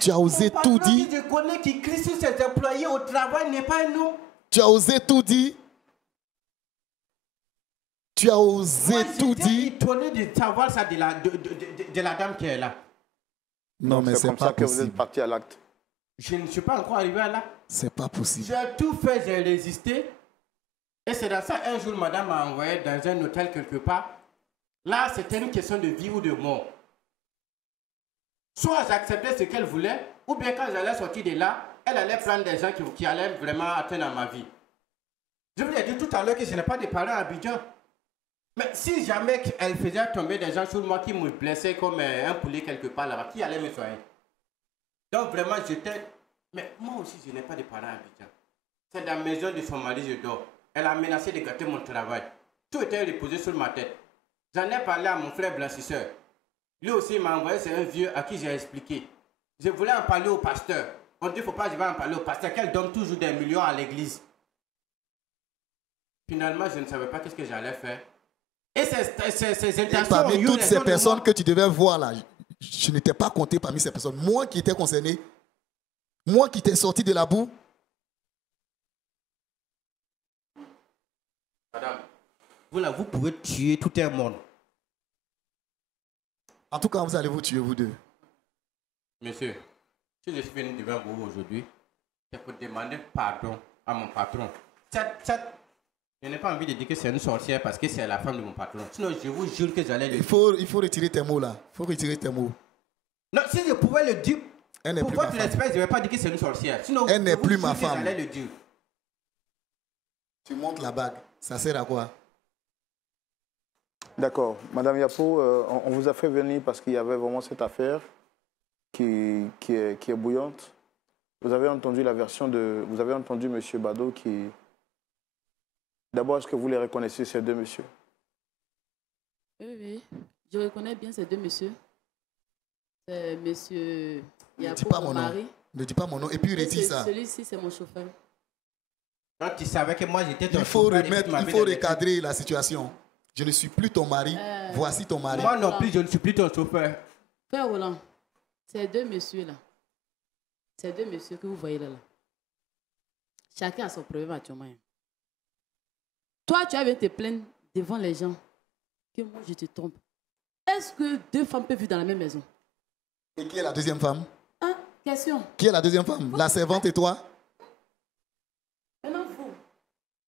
Tu as osé tout dire? Je connais qui crie sur ses employés au travail n'est pas un homme. Tu as osé tout dire? Tu as osé tout dire? J'étais étonné de savoir ça de la dame qui est là. Non, mais c'est comme pas ça que possible. vous êtes parti à l'acte. Je ne suis pas encore arrivé à là. C'est pas possible. J'ai tout fait, j'ai résisté. Et c'est dans ça, un jour, madame m'a envoyé dans un hôtel quelque part. Là, c'était une question de vie ou de mort. Soit j'acceptais ce qu'elle voulait, ou bien quand j'allais sortir de là, elle allait prendre des gens qui allaient vraiment atteindre à ma vie. Je vous ai dit tout à l'heure que je n'ai pas de parents à Abidjan. Mais si jamais elle faisait tomber des gens sur moi qui me blessaient comme un poulet quelque part là-bas, qui allait me soigner? Donc vraiment, j'étais... Mais moi aussi, je n'ai pas de parents à Abidjan. C'est dans la maison de son mari, je dors. Elle a menacé de gâter mon travail. Tout était reposé sur ma tête. J'en ai parlé à mon frère blanchisseur. Lui aussi m'a envoyé, c'est un vieux à qui j'ai expliqué. Je voulais en parler au pasteur. On dit, il ne faut pas, je vais en parler au pasteur, qu'elle donne toujours des millions à l'église. Finalement, je ne savais pas qu'est-ce que j'allais faire. Et ces intentions... Et parmi toutes ces personnes que tu devais voir là, je n'étais pas compté parmi ces personnes. Moi qui étais concerné, moi qui t'ai sorti de la boue. Madame, vous là, vous pouvez tuer tout un monde. En tout cas, vous allez vous tuer, vous deux. Monsieur, si je suis venu devant vous aujourd'hui, c'est pour demander pardon à mon patron. Je n'ai pas envie de dire que c'est une sorcière parce que c'est la femme de mon patron. Sinon, je vous jure que j'allais le dire. Il faut retirer tes mots là. Il faut retirer tes mots. Non, si je pouvais le dire, pour plus votre respect, je ne vais pas dire que c'est une sorcière. Sinon, elle n'est plus ma que femme. j'allais le dire. Tu montes la bague. Ça sert à quoi? D'accord. Madame Yapo, on vous a fait venir parce qu'il y avait vraiment cette affaire qui est bouillante. Vous avez entendu la version de... Vous avez entendu M. Bado qui... D'abord, est-ce que vous les reconnaissez, ces deux messieurs? Oui. Je reconnais bien ces deux messieurs. C'est monsieur Yapo, mon mari. Ne dis pas mon nom. Et puis, retire ça. Celui-ci, c'est mon chauffeur. Quand tu savais que moi, j'étais ton il faut recadrer la situation. Je ne suis plus ton mari. Voici ton mari. Moi non plus, je ne suis plus ton chauffeur. Frère Roland, ces deux messieurs-là, ces deux messieurs que vous voyez là, chacun a son problème actuellement. Toi, tu avais te plaindre devant les gens que moi, je te trompe. Est-ce que deux femmes peuvent vivre dans la même maison? Et qui est la deuxième femme? Hein? Question. Qui est la deuxième femme? La servante et toi? Maintenant, vous,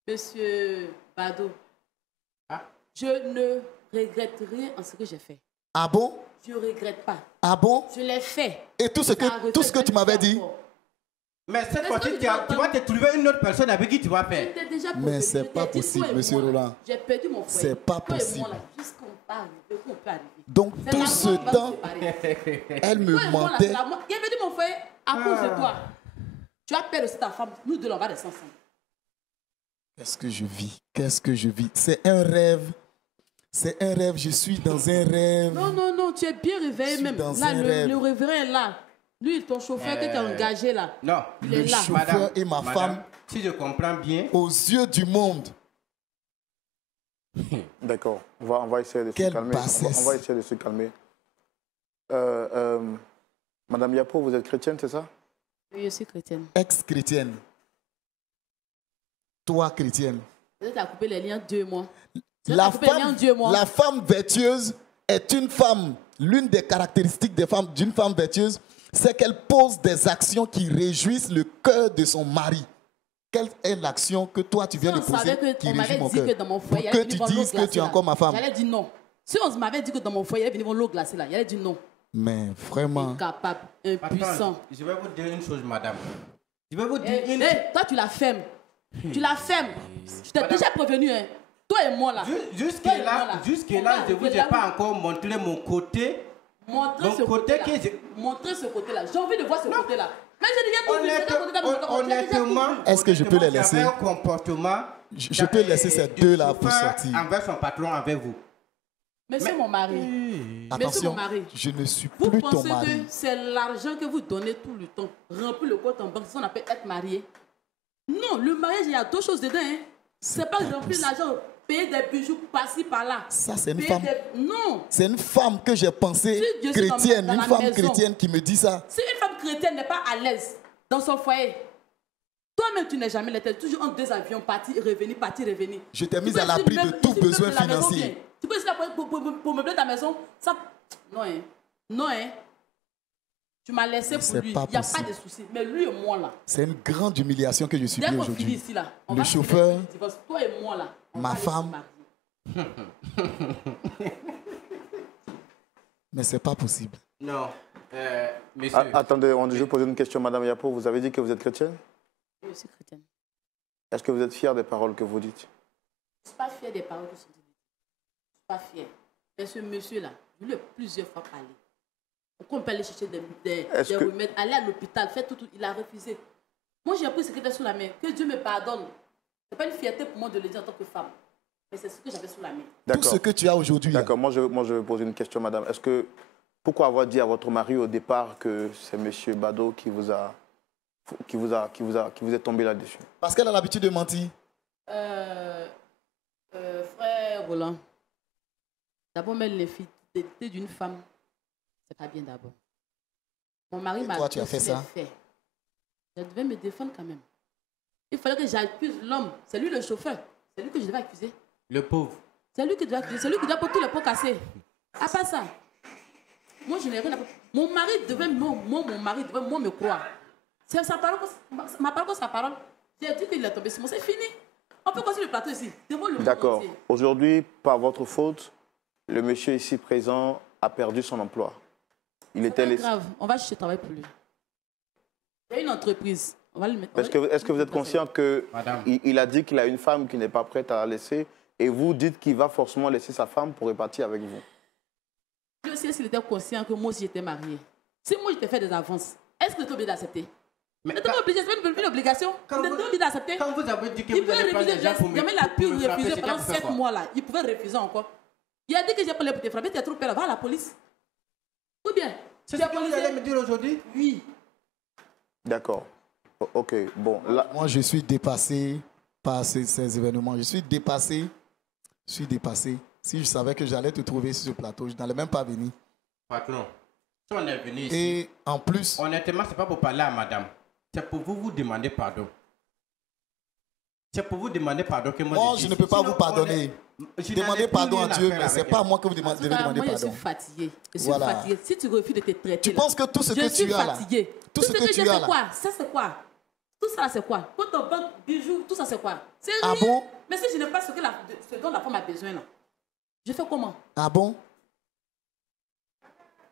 monsieur Bado, ah? Je ne regrette rien en ce que j'ai fait. Ah bon? Je ne regrette pas. Ah bon? Je l'ai fait. Et tout ce que tu m'avais dit? Mais cette fois-ci, tu vas te trouver une autre personne avec qui tu vas faire. Mais c'est pas possible, monsieur Roland. J'ai perdu mon frère. C'est pas possible. pas arriver, qu'on peut arriver. Donc C'est tout la ce mort qui va nous temps, séparer. elle me Toi et moi, là, mentait. c'est la mort. Il avait dit, mon frère, à cause de toi, tu as peur de ta femme, nous deux, on va rester ensemble. Qu'est-ce que je vis? Qu'est-ce que je vis? C'est un rêve. C'est un rêve. Je suis dans un rêve. Non, non, non, tu es bien Je réveillé suis même. dans Là, un rêve. le révérend est là. Lui, ton chauffeur que tu as engagé là. Non. Il est Le là. chauffeur et ma femme, Si je comprends bien, aux yeux du monde. D'accord. On va essayer de se Quelle calmer. bassesse. On va essayer de se calmer. Madame Yapo, vous êtes chrétienne, c'est ça? Oui, je suis chrétienne. Ex-chrétienne. Toi, chrétienne. Vous êtes à couper les liens 2 mois. La femme vertueuse est une femme. L'une des caractéristiques d'une femme vertueuse, c'est qu'elle pose des actions qui réjouissent le cœur de son mari. Quelle est l'action que toi tu viens de poser qui réjouit mon cœur? Que dans mon foyer, Pour que tu dises que tu es encore ma femme. J'allais dire non. Si on m'avait dit que dans mon foyer, il y avait l'eau glacée là, j'allais dire non. Mais vraiment. Incapable, impuissant. je vais vous dire une chose, madame. Je vais vous dire une Toi, tu la fermes. Tu la fermes. Je t'ai déjà prévenu, hein. Toi et moi là. Jusque-là, je ne vous ai pas encore montré mon côté. Montrer ce côté-là. J'ai envie de voir ce côté-là. Mais j'ai déjà tout vu. Honnêtement, est-ce que je peux les laisser? un comportement. Je peux laisser ces deux-là pour sortir. Envers son patron, avec vous. Mais c'est mon mari. Attention, mon mari. je ne suis Vous plus ton pensez mari. que c'est l'argent que vous donnez tout le temps, remplir le compte en banque, ça on appelle être marié? Non, le mariage, il y a 2 choses dedans. Hein. C'est pas remplir l'argent, payer des bijoux par-ci, par-là. Ça, c'est une Payer femme. Non. C'est une femme que j'ai pensée Si je suis chrétienne, dans une la femme maison. chrétienne qui me dit ça. Si une femme chrétienne n'est pas à l'aise dans son foyer, toi-même, tu n'es jamais là. Tu es toujours en 2 avions, partir, revenir, partir, revenir. Je t'ai Tu mise peux à l'abri ici de tout ici besoin meubler la maison financier. bien. Tu peux ici là pour meubler ta maison. Ça... Non, hein. Non, hein. Tu m'as laissé pour C'est lui. Il pas n'y a pas possible. de souci. Mais lui et moi, là. C'est une grande humiliation que je suis Dès pris qu'on finit aujourd'hui. ici, là, on Le va finir chauffeur, le divorce. Toi et moi, là. On ma va aller femme. se marier. Mais c'est pas possible. Non. Monsieur. Attendez, je vais poser une question, Madame Yapo. Vous avez dit que vous êtes chrétienne? Je suis chrétienne. Est-ce que vous êtes fière des paroles que vous dites? Je ne suis pas fière des paroles que je dis. Je ne suis pas fière. Mais ce monsieur-là, je lui ai plusieurs fois parlé. Pourquoi on peut aller chercher des remèdes, aller à l'hôpital, faire tout, il a refusé. Moi, j'ai appris ce qui était sous la main. Que Dieu me pardonne. Ce n'est pas une fierté pour moi de le dire en tant que femme. Mais c'est ce que j'avais sous la main. Tout ce que tu as aujourd'hui. là. D'accord, moi je vais poser une question, madame. Pourquoi avoir dit à votre mari au départ que c'est M. Bado qui vous est tombé là-dessus? Parce qu'elle a l'habitude de mentir. Frère Roland, d'abord, mettre les fidélité d'une femme, c'est pas bien d'abord. Mon mari Et m'a toi, tu as fait ça? Je devais me défendre quand même. Il fallait que j'accuse l'homme. C'est lui le chauffeur. C'est lui que je devais accuser. Le pauvre. C'est lui qui doit accuser. C'est lui qui doit pour tous les pots cassés. À part ça, moi je n'ai rien à faire. Mon mari devait, mon mari devait me croire. C'est sa parole, ma parole comme sa parole. J'ai dit qu'il est tombé sur moi. C'est fini. On peut continuer le plateau ici. Devant le monde D'accord. entier. Aujourd'hui, par votre faute, le monsieur ici présent a perdu son emploi. Il était C'est pas grave. On va chercher du travail pour lui. Il y a une entreprise. On va le mettre. Est-ce que vous êtes conscient qu'il a dit qu'il a une femme qui n'est pas prête à la laisser et vous dites qu'il va forcément laisser sa femme pour repartir avec vous? Je sais s'il était conscient que moi aussi j'étais mariée. Si moi je t'ai fait des avances, est-ce que tu es obligé d'accepter? Mais tu es obligé, c'est pas une obligation. Tu es obligé d'accepter. Quand vous avez dit que Il vous pouvait allez prendre refuser. les gens pour me Jamais il a pu frapper, refuser c'était pendant pour faire 7 quoi? mois là. Il pouvait refuser encore. Il a dit que j'ai parlé pour te frapper, tu es trop peur, va à la police. Ou bien, c'est ce que vous allez me dire aujourd'hui? Oui. D'accord. Ok, bon. Là... Moi, je suis dépassé par ces événements. Je suis dépassé. Si je savais que j'allais te trouver sur ce plateau, je n'allais même pas venir. Patron, si on est venu ici, et en plus, honnêtement, ce n'est pas pour parler à madame. C'est pour vous demander pardon. C'est pour vous demander pardon que moi je ne peux pas vous pardonner. Demandez pardon à Dieu, mais ce n'est pas à moi que vous devez demander pardon. Moi, je suis fatiguée. Fatiguée. Si tu refuses de te traiter, tu penses que tout ce que tu as là, tout ce que tu as là, ça c'est quoi? Tout ça c'est quoi? Quand on banque bijoux, tout ça c'est quoi? C'est rien. Ah bon? Mais si je n'ai pas ce dont la femme a besoin là, je fais comment? Ah bon?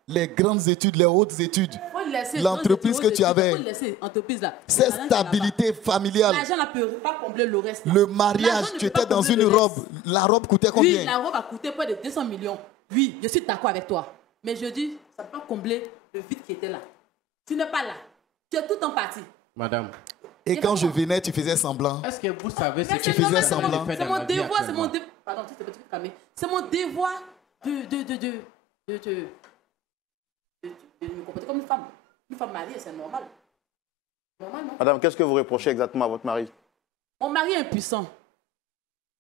les grandes études, les hautes études, Faut laisser l'entreprise que tu avais, faut laisser entreprise là. cette stabilité familiale, L'argent ne peut pas combler le reste. le mariage, tu étais dans une robe. La robe coûtait combien? Oui, la robe a coûté près de 200 millions. Oui, je suis d'accord avec toi. Mais je dis, ça ne peut pas combler le vide qui était là. Tu n'es pas là. Tu es tout en partie. Madame, Et quand je venais, tu faisais semblant. est-ce que vous savez ce Mais que c'est faisais normal, semblant. c'est mon devoir, c'est mon devoir. Pardon, tu peux te calmer. C'est mon devoir de me comporter comme une femme. Une femme mariée, c'est normal. Normal, non? Madame, qu'est-ce que vous reprochez exactement à votre mari? Mon mari est impuissant.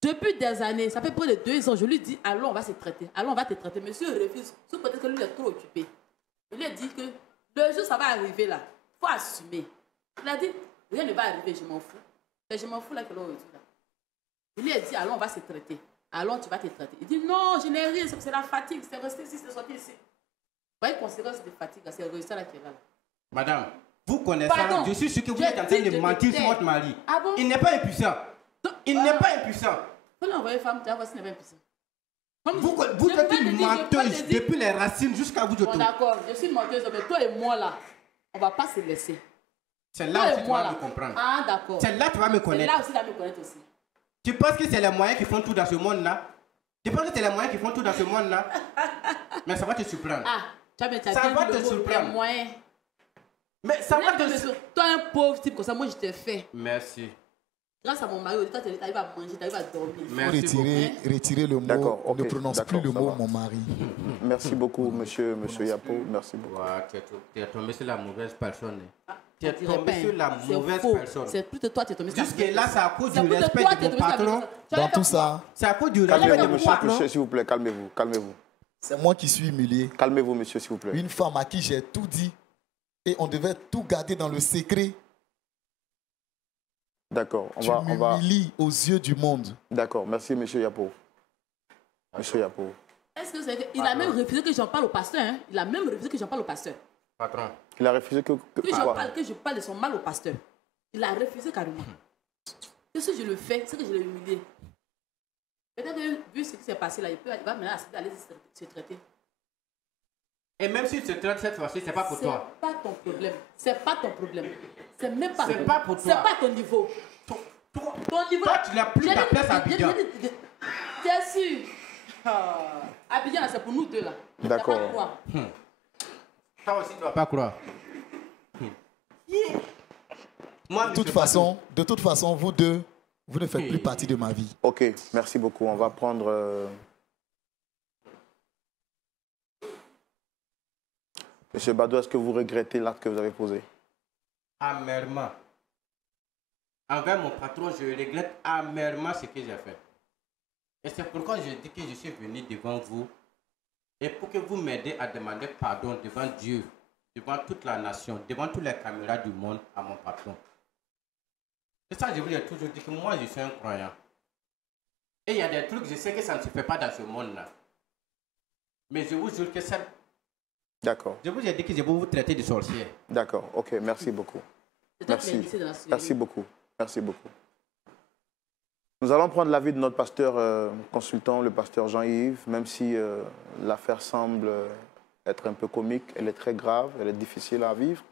Depuis des années, ça fait près de 2 ans, je lui dis, allons, on va se traiter. Allons, on va te traiter. Monsieur refuse, sous peut-être que lui est trop occupé. Je lui ai dit que le jour, ça va arriver là. Il faut assumer. Il a dit, rien ne va arriver, je m'en fous. Mais je m'en fous là que l'on dit là. Je lui ai dit, allons, on va se traiter. Allons, tu vas te traiter. Il dit, non, je n'ai rien, c'est la fatigue, c'est resté ici, c'est sorti ici. Vous voyez, conséquence de fatigue, c'est réussir là qui est là. Madame, vous connaissez, Pardon, je suis sûr que vous je êtes en train dis, de je mentir te sur tais. votre mari. Ah bon? Il n'est pas impuissant. Il n'est pas impuissant. Faut l'envoyer femme, tu vas voir s'il n'est pas impuissant. Vous êtes une menteuse depuis les racines jusqu'à vous de Bon, tout. d'accord, je suis menteuse, mais toi et moi là, on ne va pas se laisser. C'est Toi là et aussi tu moi vas là. me comprendre. Ah, d'accord. C'est là que tu vas me C'est connaître. là aussi, tu vas me connaître aussi. Tu penses que c'est les moyens qui font tout dans ce monde-là? Tu penses que c'est les moyens qui font tout dans ce monde-là? Mais ça va te surprendre. Ah, tu as bien Ça va te dit le mot, surprendre. les moyens. Mais ça va te Regarde, surprendre. toi, un pauvre type comme ça, moi, je t'ai fait. Merci. Grâce à mon mari, toi, tu arrives à manger, tu arrives à dormir. Merci Retirer le mot. D'accord, ok, Ne prononce plus le d'accord, ça mot va. mon mari. Merci beaucoup, monsieur Yapo. Merci beaucoup. Ouais, tu es tombé sur la mauvaise personne. Tu On es dirait tombé pas, sur la hein. C'est mauvaise faux. personne. C'est plus de toi, tu es tombé sur la Jusque-là, mauvaise c'est à cause personne. du C'est plus de respect toi, de tu es mon tombé sur la patron. mauvaise personne. Tu Dans as tout fait ça, C'est à cause du Calmez-vous, respect de mon Calmez-vous, patron. monsieur, s'il vous plaît, calmez-vous, calmez-vous. c'est moi qui suis humilié. Calmez-vous, monsieur, s'il vous plaît. Une femme à qui j'ai tout dit et on devait tout garder dans le secret. D'accord, Tu m'humilies aux yeux du monde. D'accord, merci, monsieur Yapo. Monsieur Yapo. Est-ce que c'est il a même refusé que j'en parle au pasteur, hein? Il a même refusé que j'en parle au pasteur. Patron. Il a refusé que Que quoi? je parle de son mal au pasteur. Il a refusé carrément. Que si je le fais, c'est que je l'ai humilié. Peut-être que vu ce qui s'est passé là, il va maintenant aller se traiter. Et même si tu te traites cette fois-ci, c'est pas pour toi. C'est pas ton problème. C'est pas ton problème. C'est même pas. C'est pas pour toi. C'est pas ton niveau. Ton niveau. Toi, tu n'as plus ta place à Abidjan. Bien sûr. Abidjan, là, c'est pour nous deux là. D'accord. T'as pas croire. Toi aussi, tu ne vas pas croire. Moi, De toute façon, vous deux, vous ne faites plus partie de ma vie. Ok, merci beaucoup. On va prendre... Monsieur Bado, est-ce que vous regrettez l'acte que vous avez posé? amèrement. Envers mon patron, je regrette amèrement ce que j'ai fait. Et c'est pourquoi je dis que je suis venu devant vous et pour que vous m'aidiez à demander pardon devant Dieu, devant toute la nation, devant toutes les caméras du monde à mon patron. C'est ça que je vous ai toujours dit que moi je suis un croyant. Et il y a des trucs, je sais que ça ne se fait pas dans ce monde-là. Mais je vous jure que ça... D'accord. Je vous ai dit que je vais vous traiter de sorcier. D'accord, ok, merci beaucoup. Merci. Merci beaucoup. Merci beaucoup. Nous allons prendre l'avis de notre pasteur consultant, le pasteur Jean-Yves, même si l'affaire semble être un peu comique, elle est très grave, elle est difficile à vivre.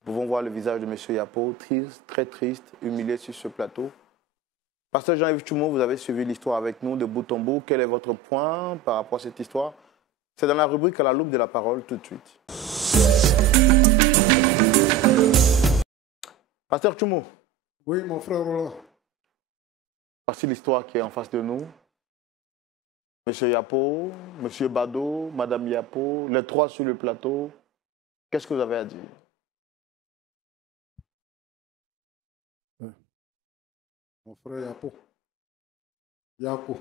Nous pouvons voir le visage de M. Yapo, triste, très triste, humilié sur ce plateau. Pasteur Jean-Yves Tchoumo, vous avez suivi l'histoire avec nous de bout en bout. Quel est votre point par rapport à cette histoire? C'est dans la rubrique à la loupe de la parole tout de suite. Pasteur Tchoumo. Oui, mon frère Roland. Voici l'histoire qui est en face de nous. Monsieur Yapo, Monsieur Bado, Madame Yapo, les trois sur le plateau. Qu'est-ce que vous avez à dire? Mon frère Yapo. Yapo.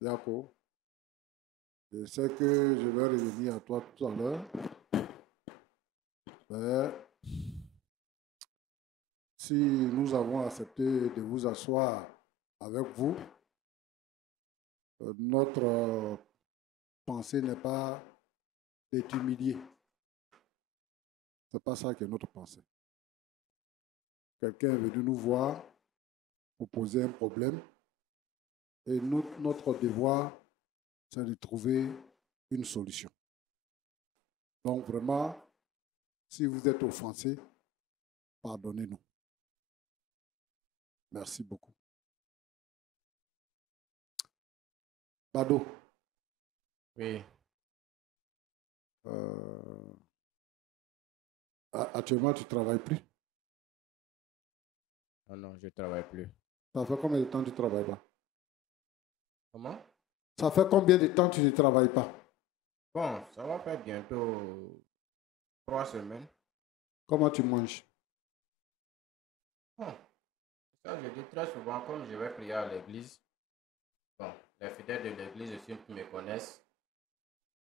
Yapo. Je sais que je vais revenir à toi tout à l'heure. Mais si nous avons accepté de vous asseoir avec vous, notre pensée n'est pas de t'humilier. Ce n'est pas ça qui est notre pensée. Quelqu'un est venu nous voir pour poser un problème. Et notre devoir, c'est de trouver une solution. Donc vraiment, si vous êtes offensé, pardonnez-nous. Merci beaucoup. Bado, Oui, actuellement, tu ne travailles plus. non, non, je ne travaille plus. Ça fait combien de temps que tu ne travailles pas? Comment? Ça fait combien de temps que tu ne travailles pas? Bon, ça va faire bientôt 3 semaines. Comment tu manges? Bon, ça je dis très souvent, comme je vais prier à l'église, bon, les fidèles de l'église aussi qui me connaissent,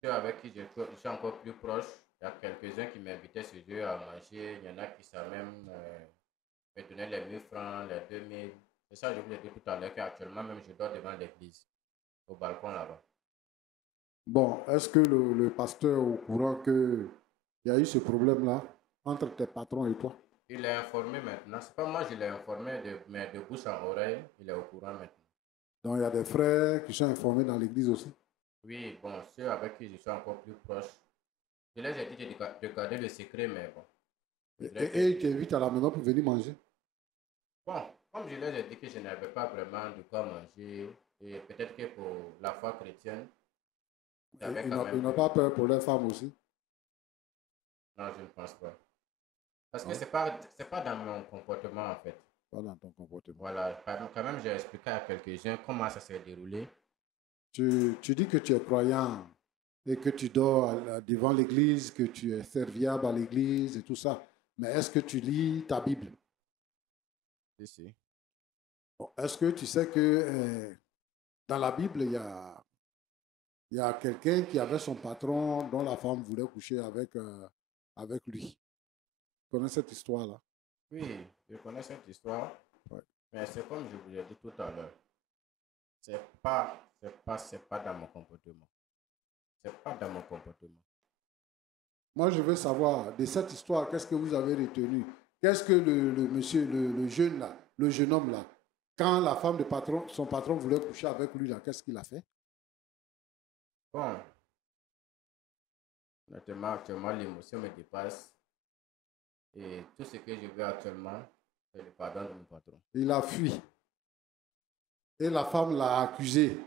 ceux avec qui je suis encore plus proche, il y a quelques-uns qui m'invitaient chez eux à manger, il y en a qui savent même me donner les 1000 francs, les 2000. C'est ça que je vous ai dit tout à l'heure qu'actuellement même je dors devant l'église, au balcon là-bas. Bon, est-ce que le pasteur est au courant qu'il y a eu ce problème-là entre tes patrons et toi? Il est informé maintenant. C'est pas moi, je l'ai informé, mais de bouche en oreille, il est au courant maintenant. Donc il y a des frères qui sont informés dans l'église aussi? Oui, bon, ceux avec qui je suis encore plus proche, je les ai dit de garder le secret, mais bon. Et ils t'invitent à la maison pour venir manger? Bon, comme je les ai dit que je n'avais pas vraiment de quoi manger, et peut-être que pour la foi chrétienne, j'avais quand même... Ils n'ont pas peur pour leurs femmes aussi? Non, je ne pense pas. Parce que c'est pas dans mon comportement, en fait. Pas dans ton comportement. Voilà, quand même, j'ai expliqué à quelques-uns comment ça s'est déroulé. Tu dis que tu es croyant et que tu dors devant l'église, que tu es serviable à l'église et tout ça. Mais est-ce que tu lis ta Bible? Si. Bon, est-ce que tu sais que dans la Bible, il y a quelqu'un qui avait son patron dont la femme voulait coucher avec lui? Tu connais cette histoire-là? Oui, je connais cette histoire. Ouais. Mais c'est comme je vous l'ai dit tout à l'heure. C'est pas dans mon comportement. C'est pas dans mon comportement. Moi, je veux savoir de cette histoire, qu'est-ce que vous avez retenu? Qu'est-ce que le monsieur, le jeune là, le jeune homme là, quand la femme de son patron voulait coucher avec lui là, qu'est-ce qu'il a fait? Bon, honnêtement, actuellement, l'émotion me dépasse. Et tout ce que je veux actuellement, c'est le pardon de mon patron. Il a fui. Et la femme l'a accusé.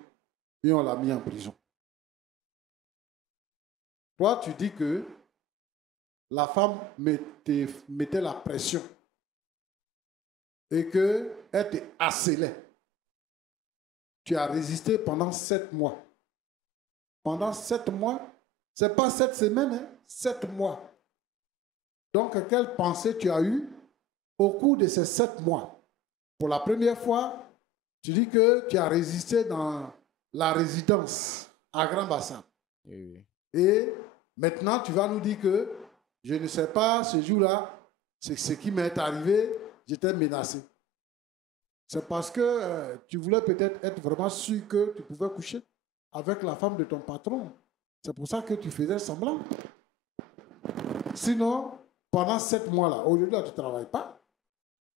Et on l'a mis en prison. Toi, tu dis que la femme mettait la pression et qu'elle te harcelait. Tu as résisté pendant 7 mois. Pendant 7 mois, ce n'est pas 7 semaines, hein, 7 mois. Donc, quelle pensée tu as eue au cours de ces 7 mois? Pour la première fois, tu dis que tu as résisté dans la résidence à Grand Bassam. Oui. Et maintenant, tu vas nous dire que je ne sais pas, ce jour-là, c'est ce qui m'est arrivé, j'étais menacé. C'est parce que tu voulais peut-être être vraiment sûr que tu pouvais coucher avec la femme de ton patron. C'est pour ça que tu faisais semblant. Sinon, pendant 7 mois-là, aujourd'hui, tu ne travailles pas.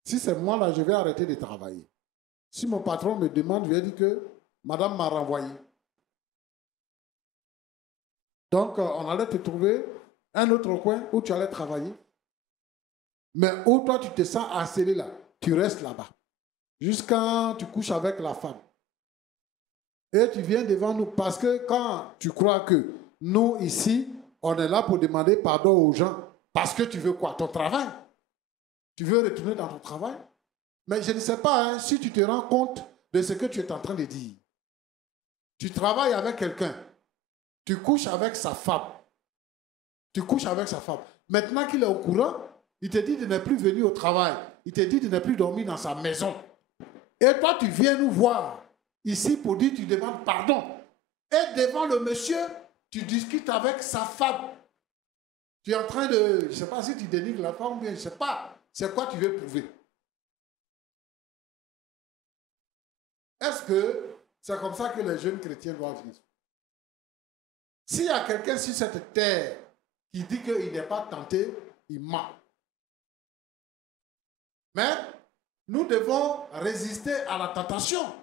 Si c'est moi-là, je vais arrêter de travailler. Si mon patron me demande, je vais dire que madame m'a renvoyé. Donc, on allait te trouver un autre coin où tu allais travailler. Mais où toi, tu te sens harcelé là, tu restes là-bas. Jusqu'à tu couches avec la femme. Et tu viens devant nous parce que quand tu crois que nous, ici, on est là pour demander pardon aux gens, parce que tu veux quoi? Ton travail. Tu veux retourner dans ton travail. Mais je ne sais pas hein, si tu te rends compte de ce que tu es en train de dire. Tu travailles avec quelqu'un. Tu couches avec sa femme. Tu couches avec sa femme. Maintenant qu'il est au courant, il te dit de ne plus venir au travail. Il te dit de ne plus dormir dans sa maison. Et toi, tu viens nous voir ici pour dire, tu demandes pardon. Et devant le monsieur, tu discutes avec sa femme. Tu es en train de, je ne sais pas si tu dénigres la femme ou bien, je ne sais pas. C'est quoi tu veux prouver? Est-ce que c'est comme ça que les jeunes chrétiens doivent vivre? S'il y a quelqu'un sur cette terre qui dit qu'il n'est pas tenté, il ment. Mais nous devons résister à la tentation.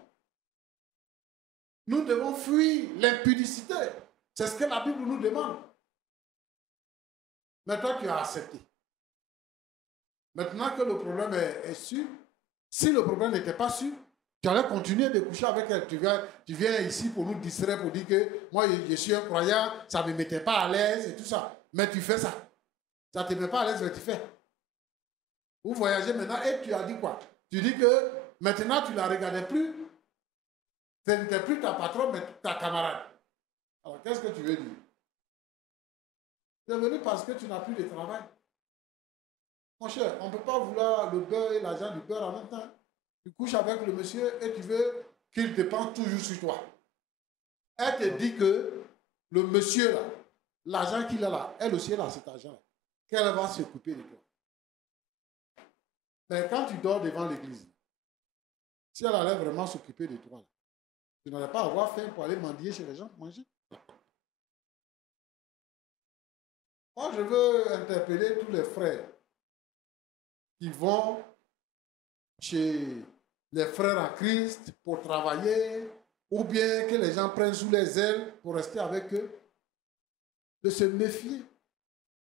Nous devons fuir l'impudicité. C'est ce que la Bible nous demande. Mais toi, tu as accepté. Maintenant que le problème est su, si le problème n'était pas su, tu allais continuer de coucher avec elle. Tu viens ici pour nous distraire, pour dire que moi, je suis un croyant, ça ne me mettait pas à l'aise et tout ça. Mais tu fais ça. Ça ne te met pas à l'aise, mais tu fais. Vous voyagez maintenant et tu as dit quoi? Tu dis que maintenant, tu ne la regardais plus. Ce n'était plus ta patronne, mais ta camarade. Alors, qu'est-ce que tu veux dire? C'est venu parce que tu n'as plus de travail. Mon cher, on ne peut pas vouloir le beurre et l'argent du beurre en même temps. Tu couches avec le monsieur et tu veux qu'il dépende toujours sur toi. Elle te dit que le monsieur là, l'argent qu'il a là, elle aussi elle a cet argent là, qu'elle va s'occuper de toi. Mais quand tu dors devant l'église, si elle allait vraiment s'occuper de toi, là, tu n'allais pas avoir faim pour aller mendier chez les gens pour manger. Moi, je veux interpeller tous les frères qui vont chez les frères en Christ pour travailler, ou bien que les gens prennent sous les ailes pour rester avec eux, de se méfier.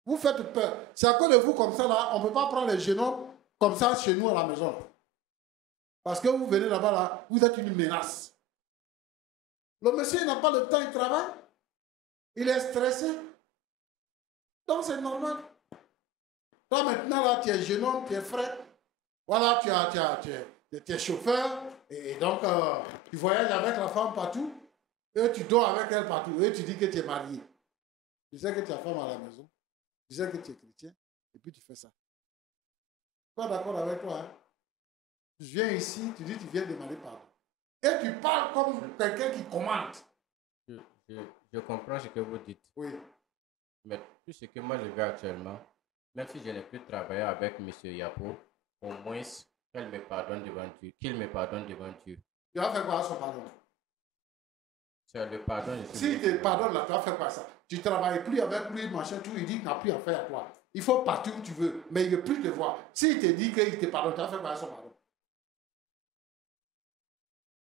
Vous faites peur. C'est à cause de vous comme ça, là, on ne peut pas prendre les jeunes hommes comme ça chez nous à la maison. Parce que vous venez là-bas, là, vous êtes une menace. Le monsieur n'a pas le temps, il travaille. Il est stressé. Donc c'est normal. Toi maintenant, là, tu es jeune homme, tu es frais. Voilà, tu es chauffeur. Et donc, tu voyages avec la femme partout. Et tu dors avec elle partout. Et tu dis que tu es marié. Tu sais que tu as femme à la maison. Tu sais que tu es chrétien. Et puis tu fais ça. Je suis pas d'accord avec toi. Hein? Tu viens ici, tu dis que tu viens demander pardon. Et tu parles comme quelqu'un qui commande. Je comprends ce que vous dites. Oui. Mais tout ce que moi je veux actuellement, même si je n'ai plus travaillé avec M. Yapo, au moins qu'elle me pardonne devant Dieu, qu'il me pardonne devant Dieu. Tu vas faire quoi à son pardon? C'est le pardon. S'il te pardonne là, tu vas faire quoi ça? Tu ne travailles plus avec lui, machin, tout, il dit qu'il n'a plus affaire à toi. Il faut partir où tu veux, mais il ne veut plus te voir. S'il te dit qu'il te pardonne, tu vas faire quoi à son pardon?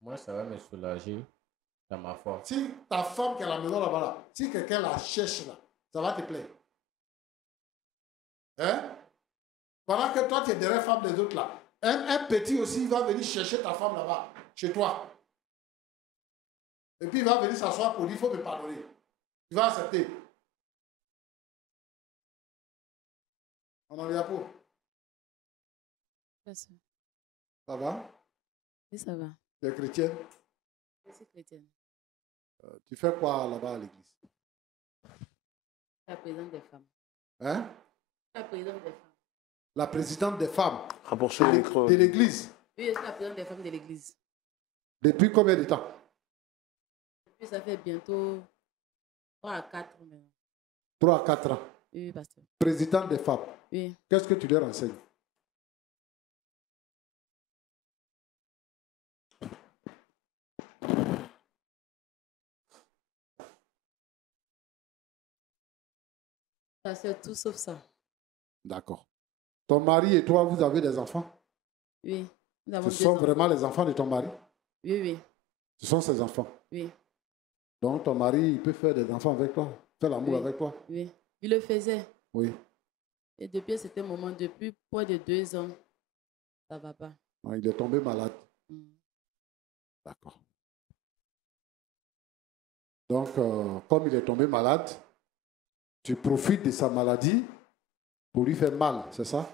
Moi, ça va me soulager dans ma foi. Si ta femme qui est à la maison là-bas, là, si quelqu'un la cherche là, ça va te plaire. Hein? Pendant que toi, tu es derrière la femme des autres là. Un petit aussi, il va venir chercher ta femme là-bas, chez toi. Et puis il va venir s'asseoir pour dire, il faut me pardonner. Tu vas accepter. On en vient pour. Ça va? Oui, ça va. Tu es chrétienne? Je suis chrétienne. Tu fais quoi là-bas à l'église? La présidente des femmes. Hein? La présidente des femmes. La présidente des femmes Rapprochez le micro. de l'église. Oui, je suis la présidente des femmes de l'église. Depuis combien de temps? Puis ça fait bientôt 3 à 4 maintenant. 3 à 4 ans. Oui, pasteur. Présidente des femmes. Oui. Qu'est-ce que tu leur enseignes? Pasteur, tout sauf ça. D'accord. Ton mari et toi, vous avez des enfants? Oui. Nous avons Ce deux sont enfants. vraiment les enfants de ton mari? Oui, oui. Ce sont ses enfants? Oui. Donc ton mari, il peut faire des enfants avec toi? Faire l'amour Oui. avec toi? Oui. Il le faisait. Oui. Et depuis cet moment, depuis près de 2 ans, ça ne va pas. Ah, il est tombé malade. Mm. D'accord. Donc, comme il est tombé malade, tu profites de sa maladie pour lui faire mal, c'est ça?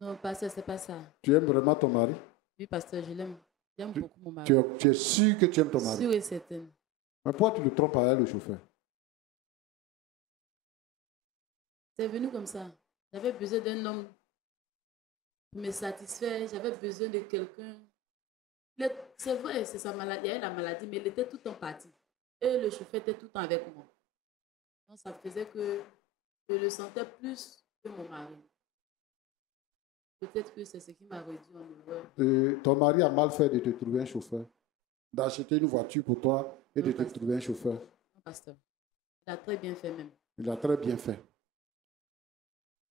Non, pasteur, c'est pas ça. Tu aimes vraiment ton mari? Oui, pasteur, je l'aime. J'aime beaucoup mon mari. Tu es sûr que tu aimes ton mari? Sûr et certain. Mais pourquoi tu le trompes avec le chauffeur? C'est venu comme ça. J'avais besoin d'un homme pour me satisfaire. J'avais besoin de quelqu'un. C'est vrai, c'est sa maladie. Il y avait la maladie, mais il était tout le temps parti. Et le chauffeur était tout le temps avec moi. Donc ça faisait que je le sentais plus que mon mari. Peut-être que c'est ce qui m'a réduit en horreur. Ton mari a mal fait de te trouver un chauffeur, d'acheter une voiture pour toi et de te trouver un chauffeur. Non, pasteur. Il a très bien fait même. Il a très bien fait.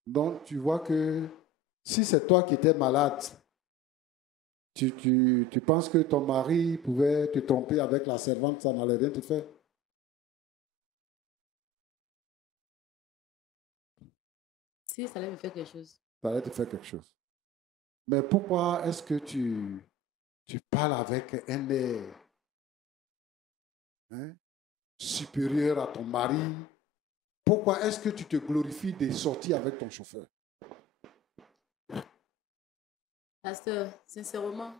Donc, tu vois que si c'est toi qui étais malade Tu penses que ton mari pouvait te tromper avec la servante, ça n'allait rien te faire? Si, ça allait me faire quelque chose. Ça allait te faire quelque chose. Mais pourquoi est-ce que tu parles avec un air supérieur à ton mari? Pourquoi est-ce que tu te glorifies des sorties avec ton chauffeur? Pasteur, sincèrement,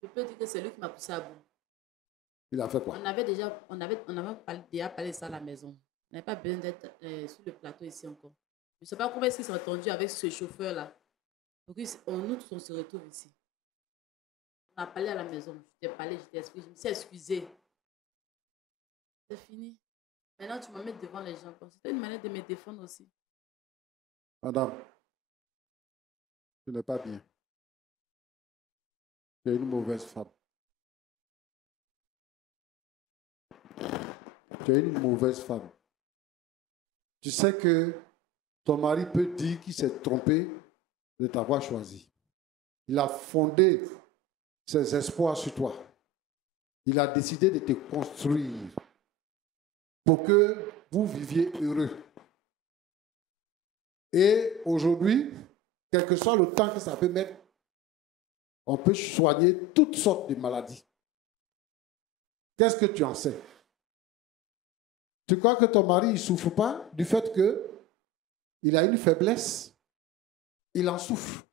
je peux dire que c'est lui qui m'a poussé à bout. Il a fait quoi? On avait déjà parlé de ça à la maison. On n'avait pas besoin d'être sur le plateau ici encore. Je ne sais pas comment est-ce qu'ils sont entendus avec ce chauffeur-là. Donc, nous tous, on se retrouve ici. On a parlé à la maison. Je t'ai parlé, je me suis excusée. C'est fini. Maintenant, tu me mets devant les gens. C'était une manière de me défendre aussi. Madame, tu n'es pas bien. Tu es une mauvaise femme. Tu es une mauvaise femme. Tu sais que ton mari peut dire qu'il s'est trompé de t'avoir choisi. Il a fondé ses espoirs sur toi. Il a décidé de te construire pour que vous viviez heureux. Et aujourd'hui, quel que soit le temps que ça peut mettre, on peut soigner toutes sortes de maladies. Qu'est-ce que tu en sais? Tu crois que ton mari ne souffre pas du fait qu'il a une faiblesse? Il en souffre.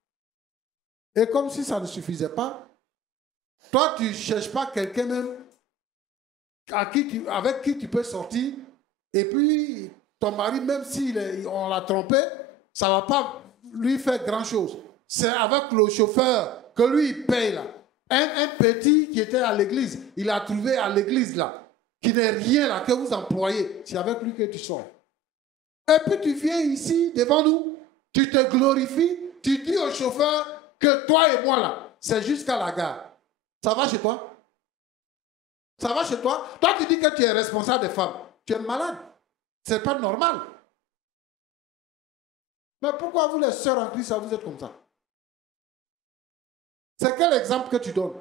Et comme si ça ne suffisait pas, toi, tu ne cherches pas quelqu'un même avec qui tu peux sortir, et puis ton mari, même si on l'a trompé, ça ne va pas lui faire grand-chose. C'est avec le chauffeur que lui, il paye là. Un petit qui était à l'église, il a trouvé à l'église là, qui n'est rien là, que vous employez. C'est avec lui que tu sors. Et puis tu viens ici devant nous, tu te glorifies, tu dis au chauffeur que toi et moi là, c'est jusqu'à la gare. Ça va chez toi? Ça va chez toi? Toi tu dis que tu es responsable des femmes. Tu es malade. C'est pas normal. Mais pourquoi vous les sœurs en Christ, vous êtes comme ça? C'est quel exemple que tu donnes?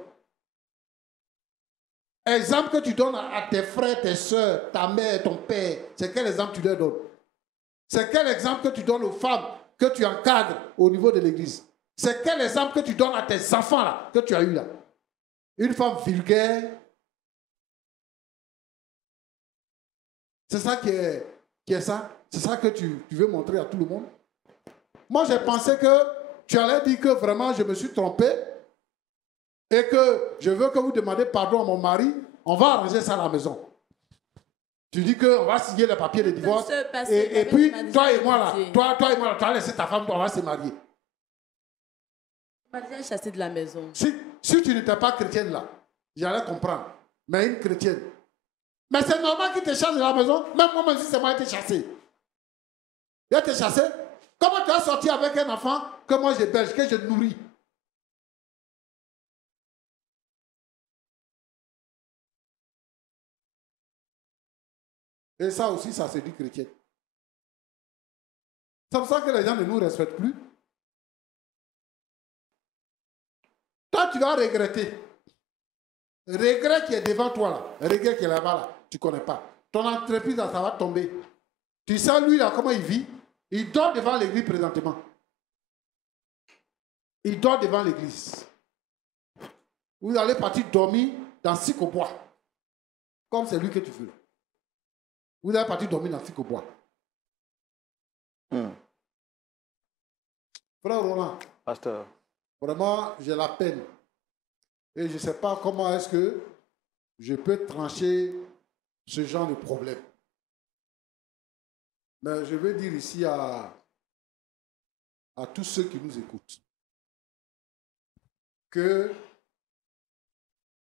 Exemple que tu donnes à tes frères, tes sœurs, ta mère, ton père. C'est quel exemple tu leur donnes? C'est quel exemple que tu donnes aux femmes que tu encadres au niveau de l'église? C'est quel exemple que tu donnes à tes enfants là, que tu as eu là? Une femme vulgaire. C'est ça qui est ça? C'est ça que tu veux montrer à tout le monde? Moi, j'ai pensé que tu allais dire que vraiment je me suis trompé et que je veux que vous demandiez pardon à mon mari. On va arranger ça à la maison. Tu dis qu'on va signer le papier de divorce. Et puis, toi et moi là, toi et moi là, tu as laissé ta femme, on va se marier. On m'a déjà chassé de la maison. Si tu n'étais pas chrétienne là, j'allais comprendre. Mais une chrétienne. Mais c'est normal qu'il te chasse de la maison, même moi-même si c'est moi qui t'ai chassé. Il a été chassé. Comment tu as sorti avec un enfant que moi j'héberge, que je nourris? Et ça aussi, ça se dit chrétien. C'est pour ça que les gens ne nous respectent plus. Toi, tu vas regretter. Regret qui est devant toi là, regret qui est là-bas là, tu ne connais pas. Ton entreprise là, ça va tomber. Tu sais lui là, comment il vit? Il dort devant l'église présentement. Il dort devant l'église. Vous allez partir dormir dans Sikobois. Comme c'est lui que tu veux. Vous allez partir dormir dans Sikobois. Frère Roland. Pasteur. Vraiment, j'ai la peine. Et je ne sais pas comment est-ce que je peux trancher ce genre de problème. Mais je veux dire ici à tous ceux qui nous écoutent que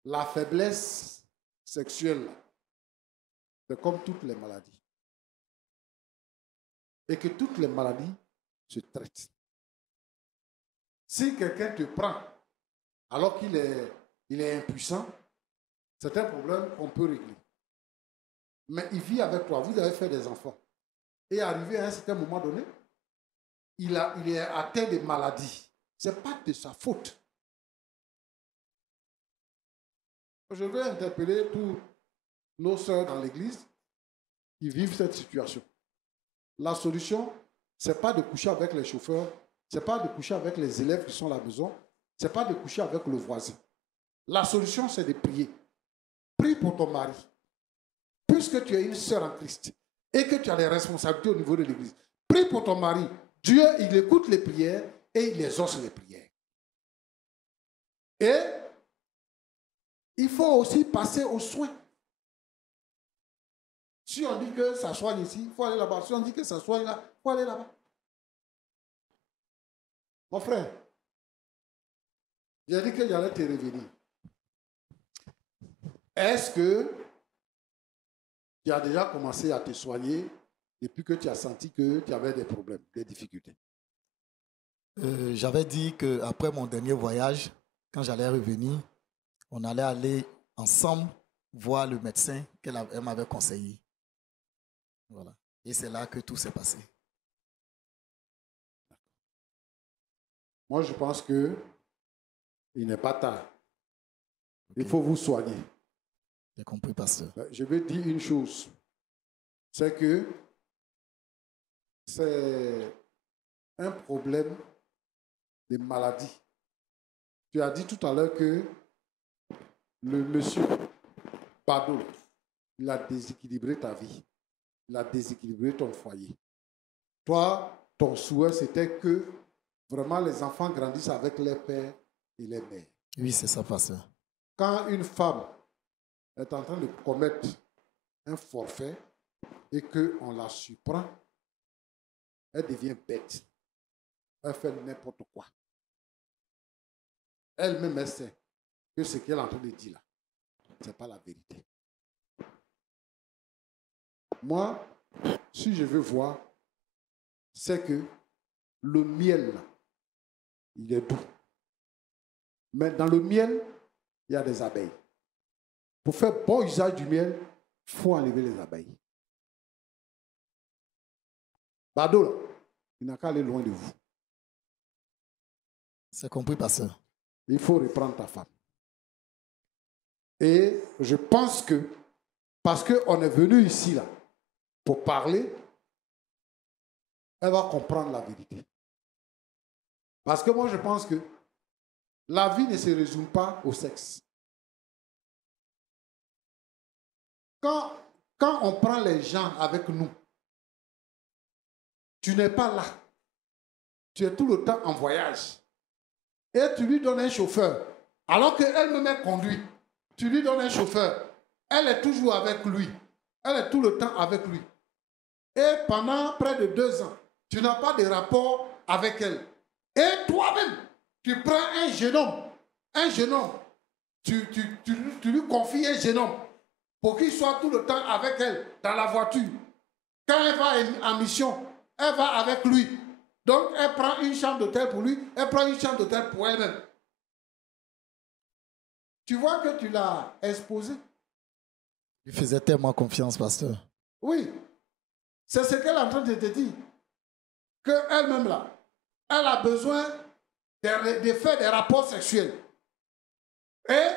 la faiblesse sexuelle, c'est comme toutes les maladies. Et que toutes les maladies se traitent. Si quelqu'un te prend alors qu'il est impuissant, c'est un problème qu'on peut régler. Mais il vit avec toi, vous avez fait des enfants. Et arrivé à un certain moment donné, il est atteint de maladies. Ce n'est pas de sa faute. je vais interpeller tous nos sœurs dans l'église qui vivent cette situation. La solution, ce n'est pas de coucher avec les chauffeurs, ce n'est pas de coucher avec les élèves qui sont à la maison, ce n'est pas de coucher avec le voisin. La solution, c'est de prier. Prie pour ton mari. Puisque tu es une sœur en Christ et que tu as les responsabilités au niveau de l'église, prie pour ton mari. Dieu, il écoute les prières et il exauce les prières. Et il faut aussi passer aux soins. Si on dit que ça soigne ici, il faut aller là-bas. Si on dit que ça soigne là, il faut aller là-bas. Mon frère, j'ai dit que j'allais te revenir. Est-ce que tu as déjà commencé à te soigner depuis que tu as senti que tu avais des problèmes, des difficultés? J'avais dit qu'après mon dernier voyage, quand j'allais revenir, on allait aller ensemble voir le médecin qu'elle m'avait conseillé. Voilà. Et c'est là que tout s'est passé. Moi, je pense qu'il n'est pas tard. Il faut vous soigner. J'ai compris, pasteur. Je veux dire une chose. C'est que c'est un problème de maladie. Tu as dit tout à l'heure que le monsieur Bado, il a déséquilibré ta vie. Il a déséquilibré ton foyer. Toi, ton souhait, c'était que vraiment les enfants grandissent avec les pères et les mères. Oui, c'est ça, pasteur. Quand une femme est en train de commettre un forfait et qu'on la surprend, elle devient bête. Elle fait n'importe quoi. Elle-même, elle sait que ce qu'elle est en train de dire là, ce n'est pas la vérité. Moi, si je veux voir, c'est que le miel, là, il est doux. Mais dans le miel, il y a des abeilles. Pour faire bon usage du miel, il faut enlever les abeilles. Bado, là, il n'a qu'à aller loin de vous. C'est compris, pasteur. Il faut reprendre ta femme. Et je pense que, parce qu'on est venu ici, là, pour parler, elle va comprendre la vérité. Parce que moi, je pense que la vie ne se résume pas au sexe. Quand on prend les gens avec nous, tu n'es pas là. Tu es tout le temps en voyage. Et tu lui donnes un chauffeur. Alors qu'elle-même est conduite. Tu lui donnes un chauffeur. Elle est toujours avec lui. Elle est tout le temps avec lui. Et pendant près de 2 ans, tu n'as pas de rapport avec elle. Et toi-même, tu prends un jeune homme, tu lui confies un jeune homme pour qu'il soit tout le temps avec elle dans la voiture. Quand elle va en mission, elle va avec lui. Donc, elle prend une chambre d'hôtel pour lui, elle prend une chambre d'hôtel pour elle-même. Tu vois que tu l'as exposé. Il faisait tellement confiance, pasteur. Oui. C'est ce qu'elle est en train de te dire. Qu'elle-même, là, elle a besoin de faire des rapports sexuels. Et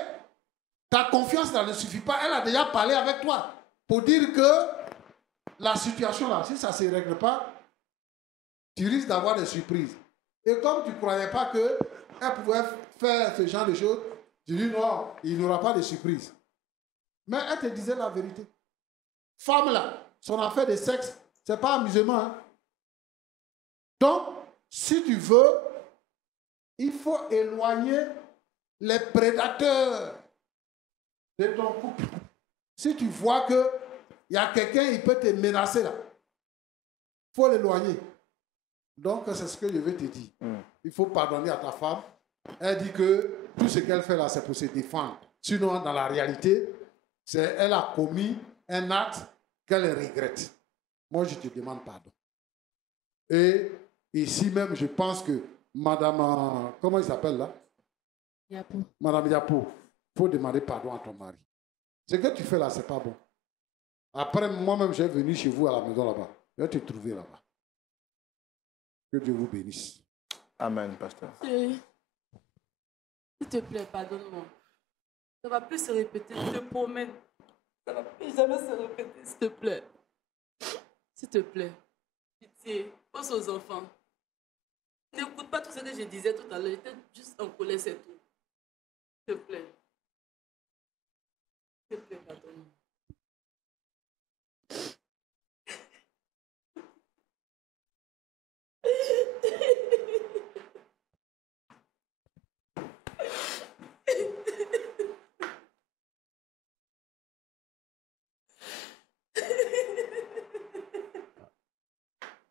ta confiance, là, ne suffit pas. Elle a déjà parlé avec toi pour dire que la situation, là, si ça ne se règle pas, tu risques d'avoir des surprises. Et comme tu ne croyais pas qu'elle pouvait faire ce genre de choses, tu dis non, il n'y aura pas de surprise. Mais elle te disait la vérité. Femme là, son affaire de sexe, ce n'est pas amusement. Hein? Donc, si tu veux, il faut éloigner les prédateurs de ton couple. Si tu vois qu'il y a quelqu'un qui peut te menacer là, il faut l'éloigner. Donc, c'est ce que je vais te dire. Il faut pardonner à ta femme. Elle dit que tout ce qu'elle fait là, c'est pour se défendre. Sinon, dans la réalité, elle a commis un acte qu'elle regrette. Moi, je te demande pardon. Et ici même, je pense que Madame, comment il s'appelle là? Yapo. Madame Yapo, il faut demander pardon à ton mari. Ce que tu fais là, c'est pas bon. Après, moi-même, j'ai venu chez vous à la maison là-bas. Je vais te trouver là-bas. Que Dieu vous bénisse. Amen, pasteur. S'il te plaît, pardonne-moi. Ça va plus se répéter, je te promets. Ça va plus jamais se répéter, s'il te plaît. S'il te plaît. Pitié, pense aux enfants. N'écoute pas tout ce que je disais tout à l'heure. J'étais juste en colère, c'est tout. S'il te plaît. S'il te plaît, pardonne-moi.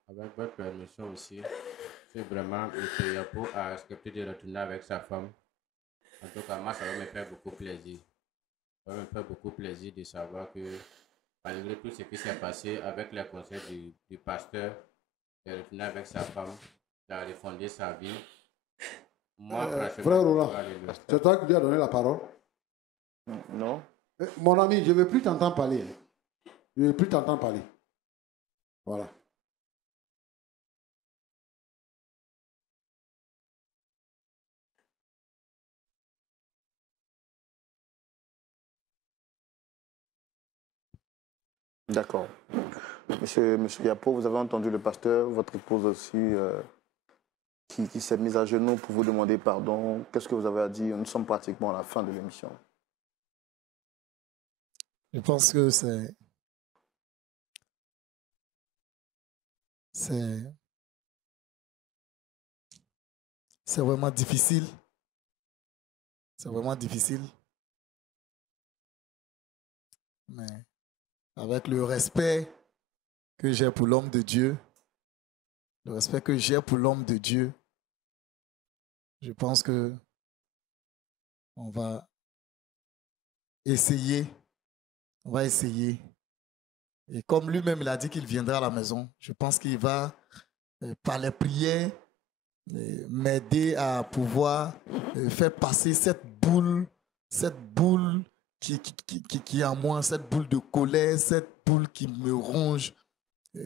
Avec votre permission aussi, si vraiment M. Yapo a accepté de retourner avec sa femme, en tout cas, moi, ça va me faire beaucoup plaisir. Ça va me faire beaucoup plaisir de savoir que, malgré tout ce qui s'est passé avec les conseils du pasteur, il est retourné avec sa femme, il a refondé sa vie. Moi, franchement, Frère Roland, alléluia. c'est toi qui lui as donné la parole. Non. Mon ami, je ne veux plus t'entendre parler. Je ne veux plus t'entendre parler. Voilà. D'accord. Monsieur Yapo, vous avez entendu le pasteur, votre épouse aussi, qui s'est mise à genoux pour vous demander pardon. Qu'est-ce que vous avez à dire? Nous sommes pratiquement à la fin de l'émission. Je pense que c'est vraiment difficile. C'est vraiment difficile. Mais avec le respect que j'ai pour l'homme de Dieu, le respect que j'ai pour l'homme de Dieu, je pense que on va essayer. On va essayer. Et comme lui-même, il a dit qu'il viendra à la maison, je pense qu'il va, par les prières, m'aider à pouvoir faire passer cette boule qui est en moi, cette boule de colère, cette boule qui me ronge,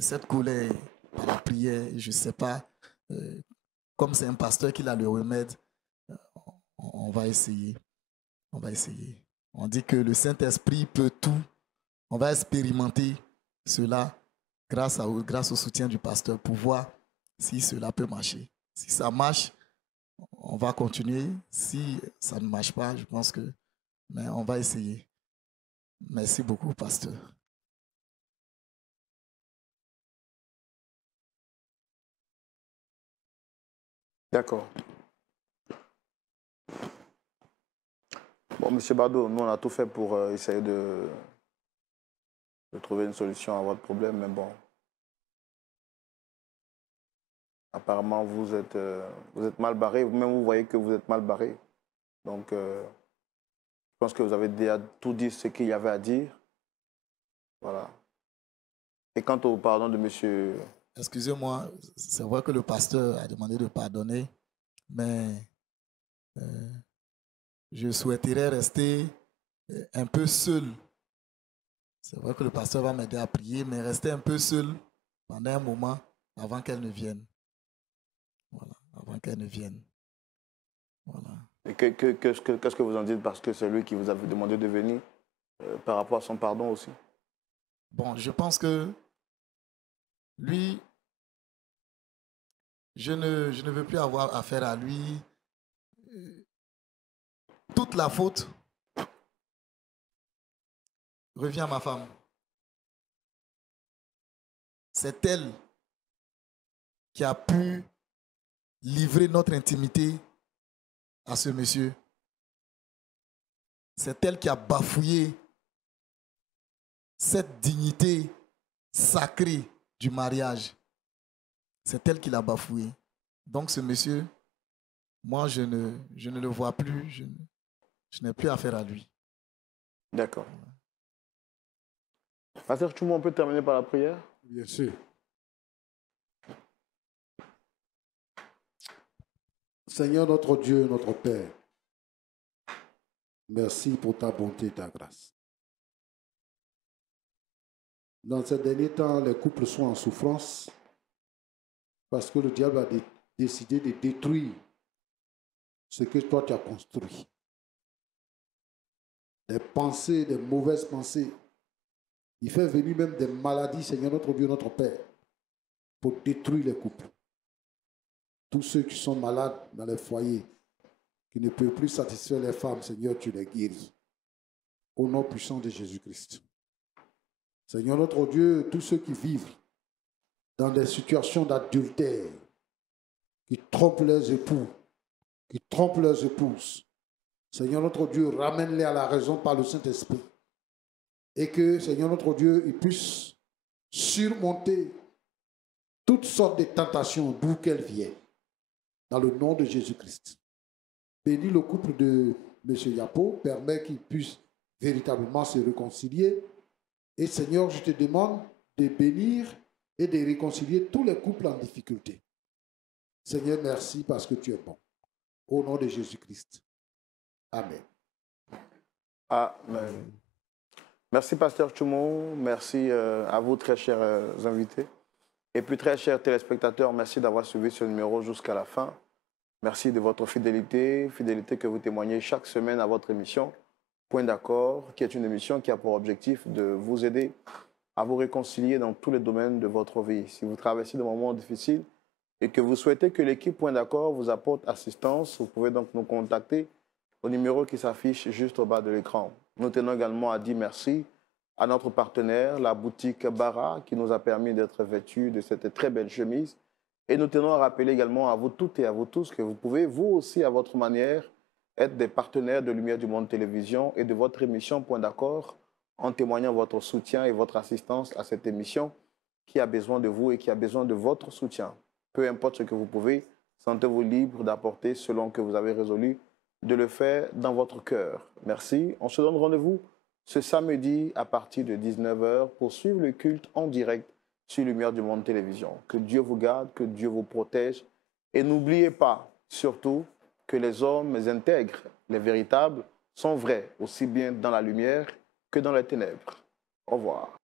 cette colère par la prière. Je ne sais pas, comme c'est un pasteur qui a le remède, on va essayer. On va essayer. On dit que le Saint-Esprit peut tout. On va expérimenter cela grâce au soutien du pasteur pour voir si cela peut marcher. Si ça marche, on va continuer. Si ça ne marche pas, je pense que... Mais on va essayer. Merci beaucoup, pasteur. D'accord. Bon, Monsieur Bado, nous on a tout fait pour essayer de trouver une solution à votre problème, mais bon. Apparemment, vous êtes mal barré. Vous-même, vous voyez que vous êtes mal barré. Donc, je pense que vous avez déjà tout dit ce qu'il y avait à dire. Voilà. Et quant au pardon de monsieur... Excusez-moi, c'est vrai que le pasteur a demandé de pardonner, mais je souhaiterais rester un peu seul. C'est vrai que le pasteur va m'aider à prier, mais rester un peu seul pendant un moment avant qu'elle ne vienne. Voilà, avant qu'elle ne vienne. Voilà. Et qu'est-ce que vous en dites parce que c'est lui qui vous avait demandé de venir par rapport à son pardon aussi? Bon, je pense que lui, je ne veux plus avoir affaire à lui. Toute la faute revient à ma femme. C'est elle qui a pu livrer notre intimité à ce monsieur. C'est elle qui a bafouillé cette dignité sacrée du mariage. C'est elle qui l'a bafoué. Donc ce monsieur, moi je ne le vois plus, je n'ai plus affaire à lui. D'accord. Pasteur Choumou, on peut terminer par la prière? Bien sûr. Seigneur notre Dieu, notre Père, merci pour ta bonté et ta grâce. Dans ces derniers temps, les couples sont en souffrance parce que le diable a décidé de détruire ce que toi tu as construit. des pensées, des mauvaises pensées. Il fait venir même des maladies, Seigneur notre Dieu, notre Père, pour détruire les couples. Tous ceux qui sont malades dans les foyers, qui ne peuvent plus satisfaire les femmes, Seigneur, tu les guéris. Au nom puissant de Jésus-Christ. Seigneur notre Dieu, tous ceux qui vivent dans des situations d'adultère, qui trompent leurs époux, qui trompent leurs épouses, Seigneur notre Dieu, ramène-les à la raison par le Saint-Esprit. Et que, Seigneur notre Dieu, ils puissent surmonter toutes sortes de tentations d'où qu'elles viennent. Dans le nom de Jésus-Christ. Bénis le couple de M. Yapo, permets qu'ils puissent véritablement se réconcilier. Et Seigneur, je te demande de bénir et de réconcilier tous les couples en difficulté. Seigneur, merci parce que tu es bon. Au nom de Jésus-Christ. Amen. Amen. Merci, Pasteur Tchoumou. Merci à vous, très chers invités. Et puis, très chers téléspectateurs, merci d'avoir suivi ce numéro jusqu'à la fin. Merci de votre fidélité, fidélité que vous témoignez chaque semaine à votre émission Point d'accord, qui est une émission qui a pour objectif de vous aider à vous réconcilier dans tous les domaines de votre vie. Si vous traversez des moments difficiles et que vous souhaitez que l'équipe Point d'accord vous apporte assistance, vous pouvez donc nous contacter au numéro qui s'affiche juste au bas de l'écran. Nous tenons également à dire merci à notre partenaire, la boutique Bara, qui nous a permis d'être vêtus de cette très belle chemise. Et nous tenons à rappeler également à vous toutes et à vous tous que vous pouvez, vous aussi, à votre manière, être des partenaires de Lumière du Monde Télévision et de votre émission Point d'accord, en témoignant votre soutien et votre assistance à cette émission qui a besoin de vous et qui a besoin de votre soutien. Peu importe ce que vous pouvez, sentez-vous libre d'apporter selon que vous avez résolu de le faire dans votre cœur. Merci. On se donne rendez-vous ce samedi à partir de 19h pour suivre le culte en direct sur Lumière du Monde Télévision. Que Dieu vous garde, que Dieu vous protège. Et n'oubliez pas, surtout, que les hommes intègres, les véritables, sont vrais, aussi bien dans la lumière que dans les ténèbres. Au revoir.